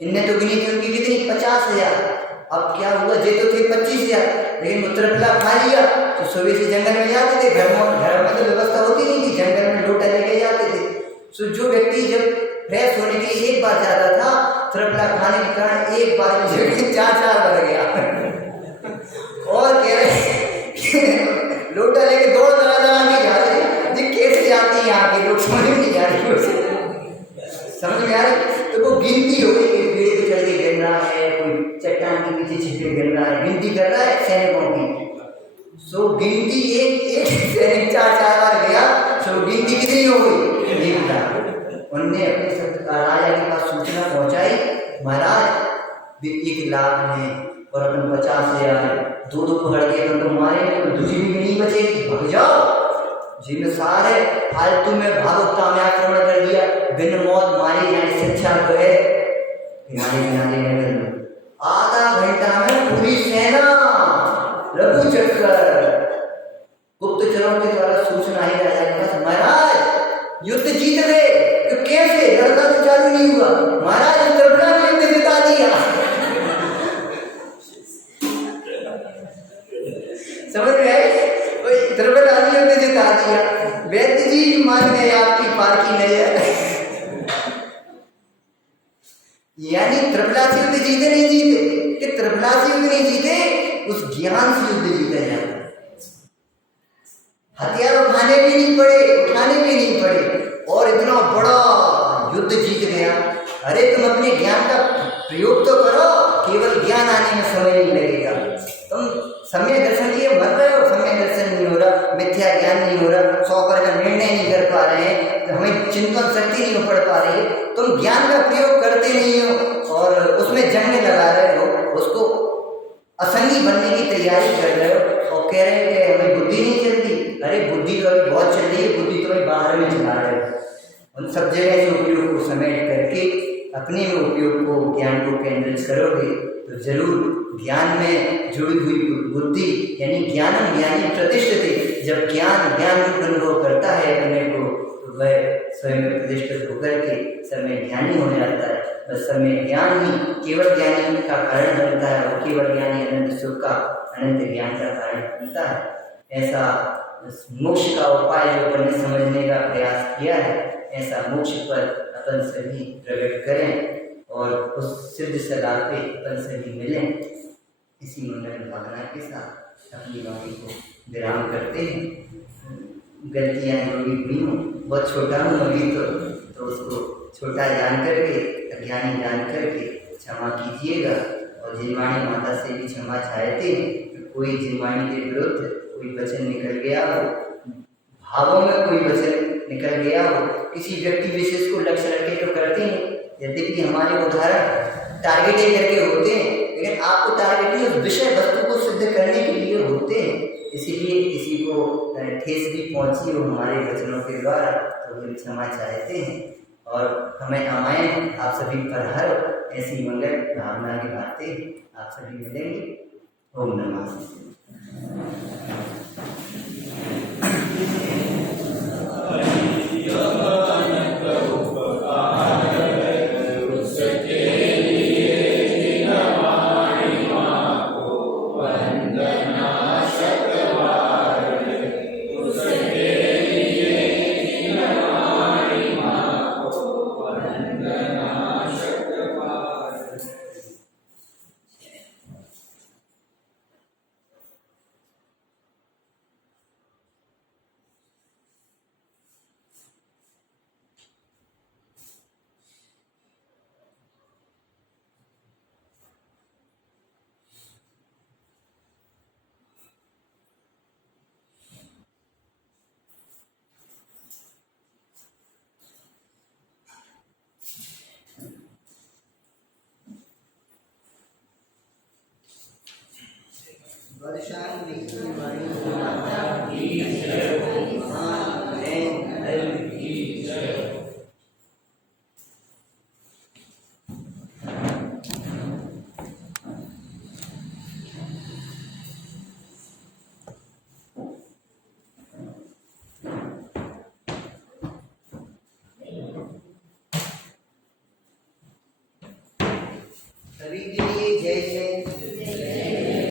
इनने तो गिनी थी उनकी कितनी 50,000। अब क्या हुआ, जे तो थे 25,000, लेकिन वो त्रिफला खा लिया तो सुबह से जंगल में जाते थे, घर में तो व्यवस्था होती नहीं थी, जंगल में लोटा लेके जाते थे। तो जो व्यक्ति जब फ्रेश होने के लिए एक बार जाता था, त्रिफला खाने के कारण एक बार में जगह 4-4 बढ़ गया और कह रहे लोटा लेके दौड़ दौड़ा नहीं जा रहे, कैसे जाती है यहाँ के लोग, समझ में नहीं आ रही, समझ में आ रही। तो वो गिनती हो गई, पेड़ पे चढ़ के गिर रहा है, कोई चट्टान के पीछे छिपे गिर रहा है, गिनती कर रहा है सैनिकों की। सो गिनती एक सैनिक 4-4 बार गया, सो गिनती कितनी हो गई? 1 लाख। उनने अपने राजा के पास सूचना पहुंचाई, महाराज 1 लाख है और अपन 50,000, 2-2 पकड़ के अपन को मारेंगे तो दूसरी भी नहीं बचेगी, भाग जाओ, जिन सारे फालतू में भावुकता में आक्रमण कर दिया, बिन मौत मारे जाने से अच्छा तो है किनारे। आधा घंटा में पूरी सेना रघु चक्र गुप्तचरों के द्वारा सूचना आई राजा के पास, महाराज युद्ध जीत गए। तो कैसे? लड़का तो चालू नहीं हुआ, महाराज त्रिफला ने युद्ध जिता दिया। समझ में आई? त्रिफला ने युद्ध जिता दिया, वैद्य जी मान गए आपकी पारखी नजर। यानी त्रिफला से युद्ध जीते नहीं जीते, कि त्रिफला से युद्ध नहीं जीते, उस ज्ञान से युद्ध जीता जाता। हथियार उठाने भी नहीं पड़े और इतना बड़ा युद्ध जीत गया। अरे तुम अपने ज्ञान का प्रयोग तो करो, केवल ज्ञान आने में समय नहीं लगेगा। तुम समय दर्शन लिए मर रहे हो, समय दर्शन नहीं हो रहा, मिथ्या ज्ञान नहीं हो रहा, 100 का निर्णय नहीं कर पा रहे हैं, तो हमें चिंतन शक्ति नहीं पड़ पा रही है, तुम ज्ञान का प्रयोग करते नहीं हो और बुद्धि नहीं चलती, अरे बुद्धि तो अभी बहुत चल रही है, बुद्धि तो अभी बाहर में चला रहे हो। उन सब जगह से उपयोग को समेट करके अपने में उपयोग को, ज्ञान को केंद्रित करोगे तो जरूर ज्ञान में जुड़ी हुई बुद्धि यानी ज्ञानम यानी प्रतिष्ठित, जब ज्ञान रूप अनुभव करता है अपने को तो वह स्वयं में प्रतिष्ठित होकर के समय ज्ञानी हो जाता है। बस समय ज्ञान ही केवल ज्ञानी का कारण बनता है और केवल ज्ञानी अनंत सुख का, अनंत ज्ञान का कारण बनता है। ऐसा मोक्ष का उपाय जो अपन ने समझने का प्रयास किया है, ऐसा मोक्ष पर अपन सभी प्रकट करें और उस सिद्ध सलाह पे अपन सभी मिलें। इसी मंगल भावना के साथ अपनी वाणी को विराम करते हैं। गलतियाँ जो भी हुई हों, बहुत छोटा हूँ अभी तो उसको छोटा जान करके, अज्ञानी जान करके क्षमा कीजिएगा। और जिनवाणी माता से भी क्षमा चाहते हैं कि कोई जिनवाणी के विरुद्ध कोई वचन निकल गया हो, भावों में कोई वचन निकल गया हो, किसी व्यक्ति विशेष को लक्ष्य रख के तो करते हैं, यद्यपि हमारे उदाहरण टारगेट करके होते हैं, लेकिन आपको टारगेट उस विषय वस्तु को सिद्ध करने के लिए होते हैं। इसीलिए किसी को ठेस भी पहुंची हो हमारे वचनों के द्वारा तो हम क्षमा चाहते हैं। और हमें रामायण आप सभी पर हर ऐसी मंगल भावना की बातें आप सभी मिलेंगे। ओम नमः शिवाय। सभी के लिए जय जय